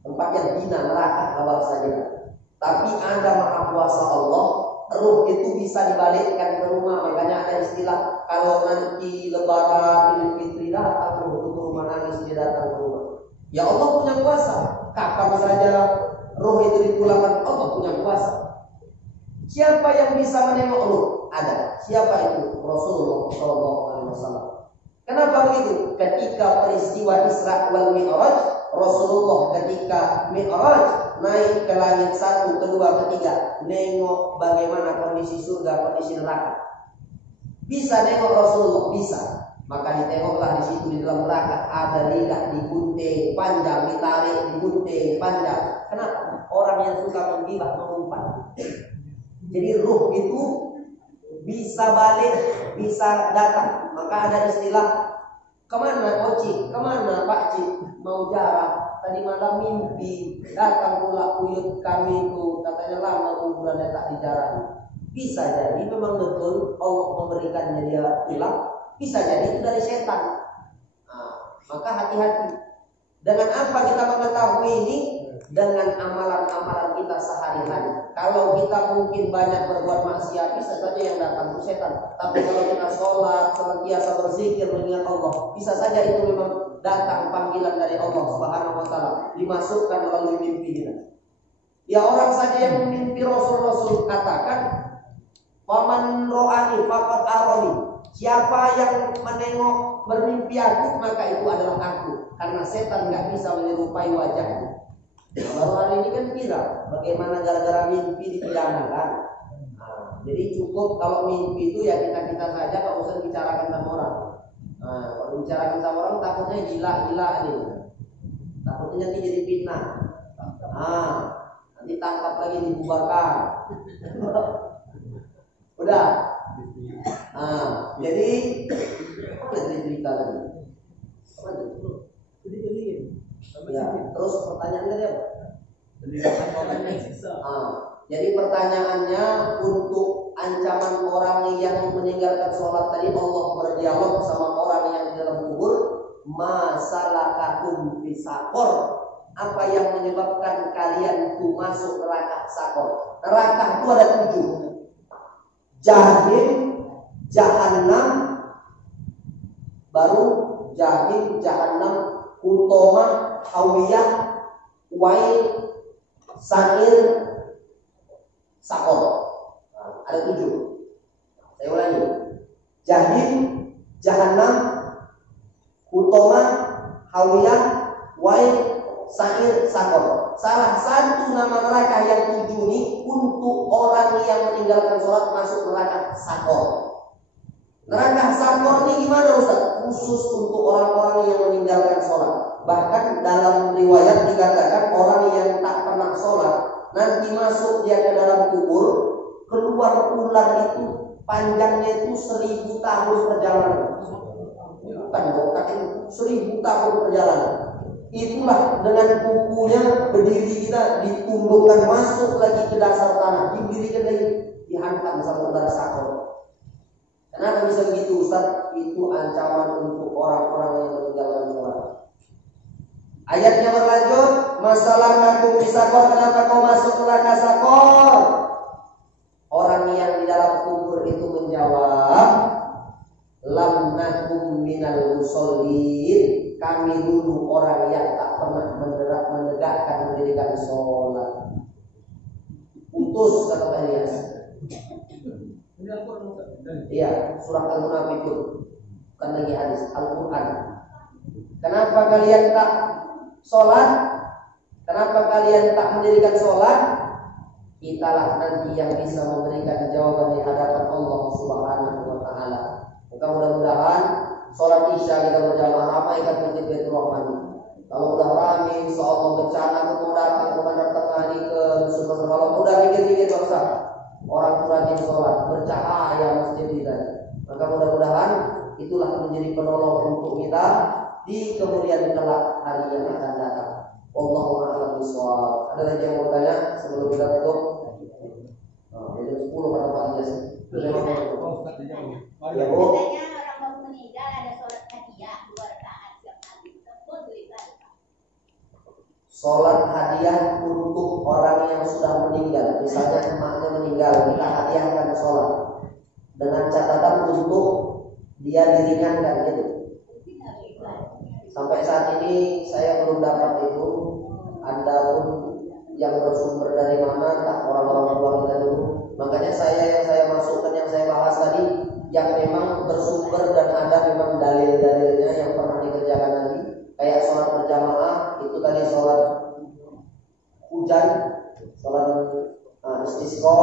tempat yang hina, neraka, kabar saja. Tapi ada maha kuasa Allah, ruh itu bisa dibalikkan ke rumah. Makanya ada istilah kalau nanti Lebaran, Idul Fitri datang, ruh itu rumah nangis dia datang ke rumah. Ya Allah punya kuasa. Kapan saja ruh itu dipulangkan, Allah punya kuasa. Siapa yang bisa menengok ruh? Ada. Siapa itu? Rasulullah SAW. Kenapa begitu? Ketika peristiwa Isra wal Mi'raj, Rasulullah ketika Mi'raj naik ke langit 1, 2, 3, nengok bagaimana kondisi surga, kondisi neraka. Bisa nengok Rasulullah, bisa. Maka ditengoklah di situ di dalam neraka ada lidah digunting panjang, ditarik digunting panjang. Kenapa? Orang yang suka menggibah mengumpat. Jadi ruh itu bisa balik, bisa datang. Maka ada istilah, kemana Oci? Kemana Pak Cik? Mau jarak. Tadi malam mimpi datang pula uyut kami itu, katanya lama kuburannya tak dijarahi. Bisa jadi memang betul Allah memberikannya dia hilang. Bisa jadi itu dari setan. Nah, maka hati-hati. Dengan apa kita mengetahui ini? Dengan amalan-amalan kita sehari-hari. Kalau kita mungkin banyak berbuat maksiat, bisa saja yang datang itu setan. Tapi kalau kita sholat, senantiasa berzikir mengingat Allah, bisa saja itu memang datang panggilan dari Allah Subhanahu wa Ta'ala, dimasukkan melalui mimpi kita. Ya orang saja yang memimpi Rasul katakan, "Faman ro'ani faqad arani." Siapa yang menengok bermimpi aku, maka itu adalah aku. Karena setan nggak bisa menyerupai wajahnya. Baru hari ini kan viral, bagaimana gara-gara mimpi dipidanakan. Nah, jadi cukup kalau mimpi itu ya kita saja, nggak usah bicarakan sama orang. Nah, kalau bicarakan sama orang takutnya gila nih. Takutnya nanti jadi fitnah. Nah, nanti tangkap lagi dibubarkan. Udah. Nah, jadi apa lagi cerita tadi? Apa itu? Ya, terus pertanyaannya tadi apa? Jadi pertanyaannya untuk ancaman orang yang meninggalkan sholat tadi, Allah berdialog sama orang yang di dalam kubur. Masalakakum fi saqor. Apa yang menyebabkan kalian itu masuk neraka sakor? Neraka itu ada 7. Jahim, Jahannam, baru Jahim, Jahannam, Utoma, Hawiyah, Wail, Sa'ir, Sakor. Nah, ada 7. Saya ulangi. Jahim, Jahannam, Utoma, Hawiyah, Wail, Sa'ir, Sakor. Salah satu nama neraka yang 7 ini untuk orang yang meninggalkan sholat masuk neraka Sakor. Neraka sakor ini gimana Ustaz? Khusus untuk orang-orang yang meninggalkan sholat. Bahkan dalam riwayat dikatakan orang yang tak pernah sholat, nanti masuk dia ke dalam kubur, keluar ular itu panjangnya itu 1000 tahun perjalanan. Bukan botak itu 1000 tahun perjalanan. Itulah dengan kukunya berdiri kita ditundukkan masuk lagi ke dasar tanah, diberikan lagi dihantam sama ular sakor. Kenapa bisa begitu Ustaz? Itu ancaman untuk orang-orang yang meninggalkan sholat. Ayatnya berlanjut, masalah nakum bisakor, kenapa kau masuk neraka sakor? Orang yang di dalam kubur itu menjawab, lam nakum minal musallin, kami dulu orang yang tak pernah menegakkan mendirikan sholat. Putus kata Elias. Iya, surah Al-Munafiqun. Bukan lagi hadis, Al-Quran. Kenapa kalian tak sholat? Kenapa kalian tak mendirikan sholat? Kitalah nanti yang bisa memberikan jawaban di hadapan Allah Subhanahu wa Ta'ala. Maka mudah-mudahan sholat isya kita berjamaah apa yang kita Baitur Rahman. Kalau udah rame, insyaallah bencana mau datang ke Bandar Tengah ini ke Nusa Kalau udah mikir-mikir dosa. Orang rajin sholat, bercahaya masjid kita. Maka mudah-mudahan itulah menjadi penolong untuk kita di kemudian kelak hari yang akan datang. Wallahu a'lam bishawab. Ada lagi yang mau tanya sebelum kita tutup? Jadi 10 kata Pak Ilyas. Ya Bu. Katanya orang baru meninggal ada sholat hadiah 2 rakaat setiap hari. Tersebut berikan. Sholat hadiah untuk orang yang sudah meninggal. Misalnya emaknya meninggal, kita hadiahkan sholat dengan catatan untuk dia diringankan gitu. Sampai saat ini saya belum dapat itu. Anda pun yang bersumber dari mana, tak orang-orang tua kita dulu. Makanya yang saya masukkan, yang saya bahas tadi, yang memang bersumber dan ada memang dalil-dalilnya yang pernah dikerjakan tadi. Kayak sholat berjamaah, itu tadi sholat hujan, sholat istisqa,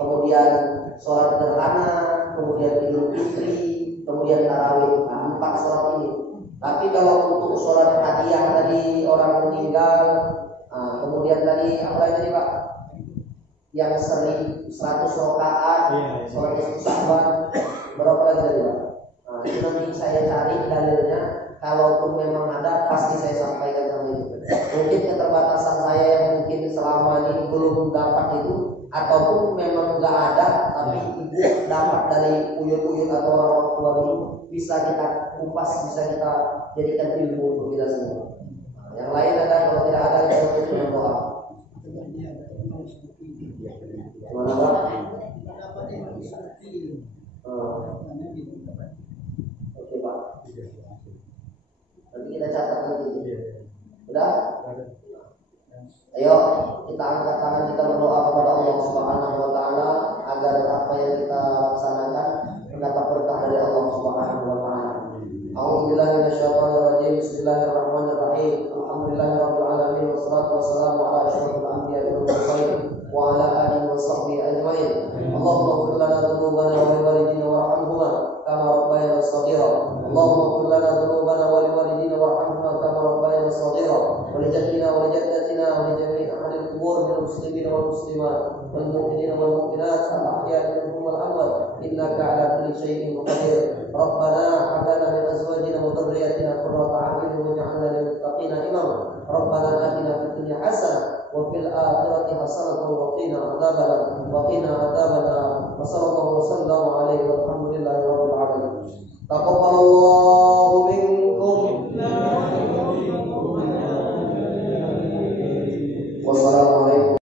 kemudian sholat gerhana, kemudian Idul Fitri, kemudian tarawih. 4 sholat ini. Tapi kalau untuk sholat hadiah tadi orang meninggal, kemudian tadi apa tadi Pak? Yang 100 rakaat, sholat istisqa, berapa lagi tadi Pak? Itu nanti saya cari dalilnya. Kalaupun memang ada, pasti saya sampaikan sama itu. Mungkin keterbatasan saya yang mungkin selama ini belum dapat itu, ataupun memang nggak ada, tapi ibu dapat dari uyut-uyut atau orang-orang tua dulu, bisa kita kupas, bisa kita jadikan ilmu untuk kita semua. Yang lain ada, kalau tidak ada, kita dengan doa. Mana Pak? Oke Pak. Nanti kita catat nanti. Udah? Ayo kita angkat tangan, kita berdoa kepada Allah Subhanahu wa Ta'ala agar apa yang kita laksanakan mendapat berkah dari Allah Subhanahu wa Ta'ala. A'udzubillahi minasyaitonir rajim. Bismillahirrahmanirrahim. Alhamdulillahirabbil alamin wassalatu wassalamu ala asyrofil anbiya'i wal mursalin wa ala alihi wa sahbihi ajmain. Allahumma ighfir lana dhunubana wa liwalidina warhamhuma kama rabbayana shaghira. Allahumma ighfir lana dhunubana wa liwalidina warhamhuma kama rabbayana shaghira. Wa li jaddina wa li jaddatina wa li jami'i ahli al-qubur minal muslimina wal muslimat wal mu'minina wal mu'minat al-ahya'i minhum wal amwat innaka 'ala kulli shay'in qadir. Rabbana hab lana min azwajina wa dhurriyyatina qurrata a'yun waj'alna lil muttaqina imama. Rabbana atina fid dunya hasanah wa fil akhirati hasanah wa qina adzabannar wa sallallahu wa sallama alaihi walhamdulillahi rabbil alamin.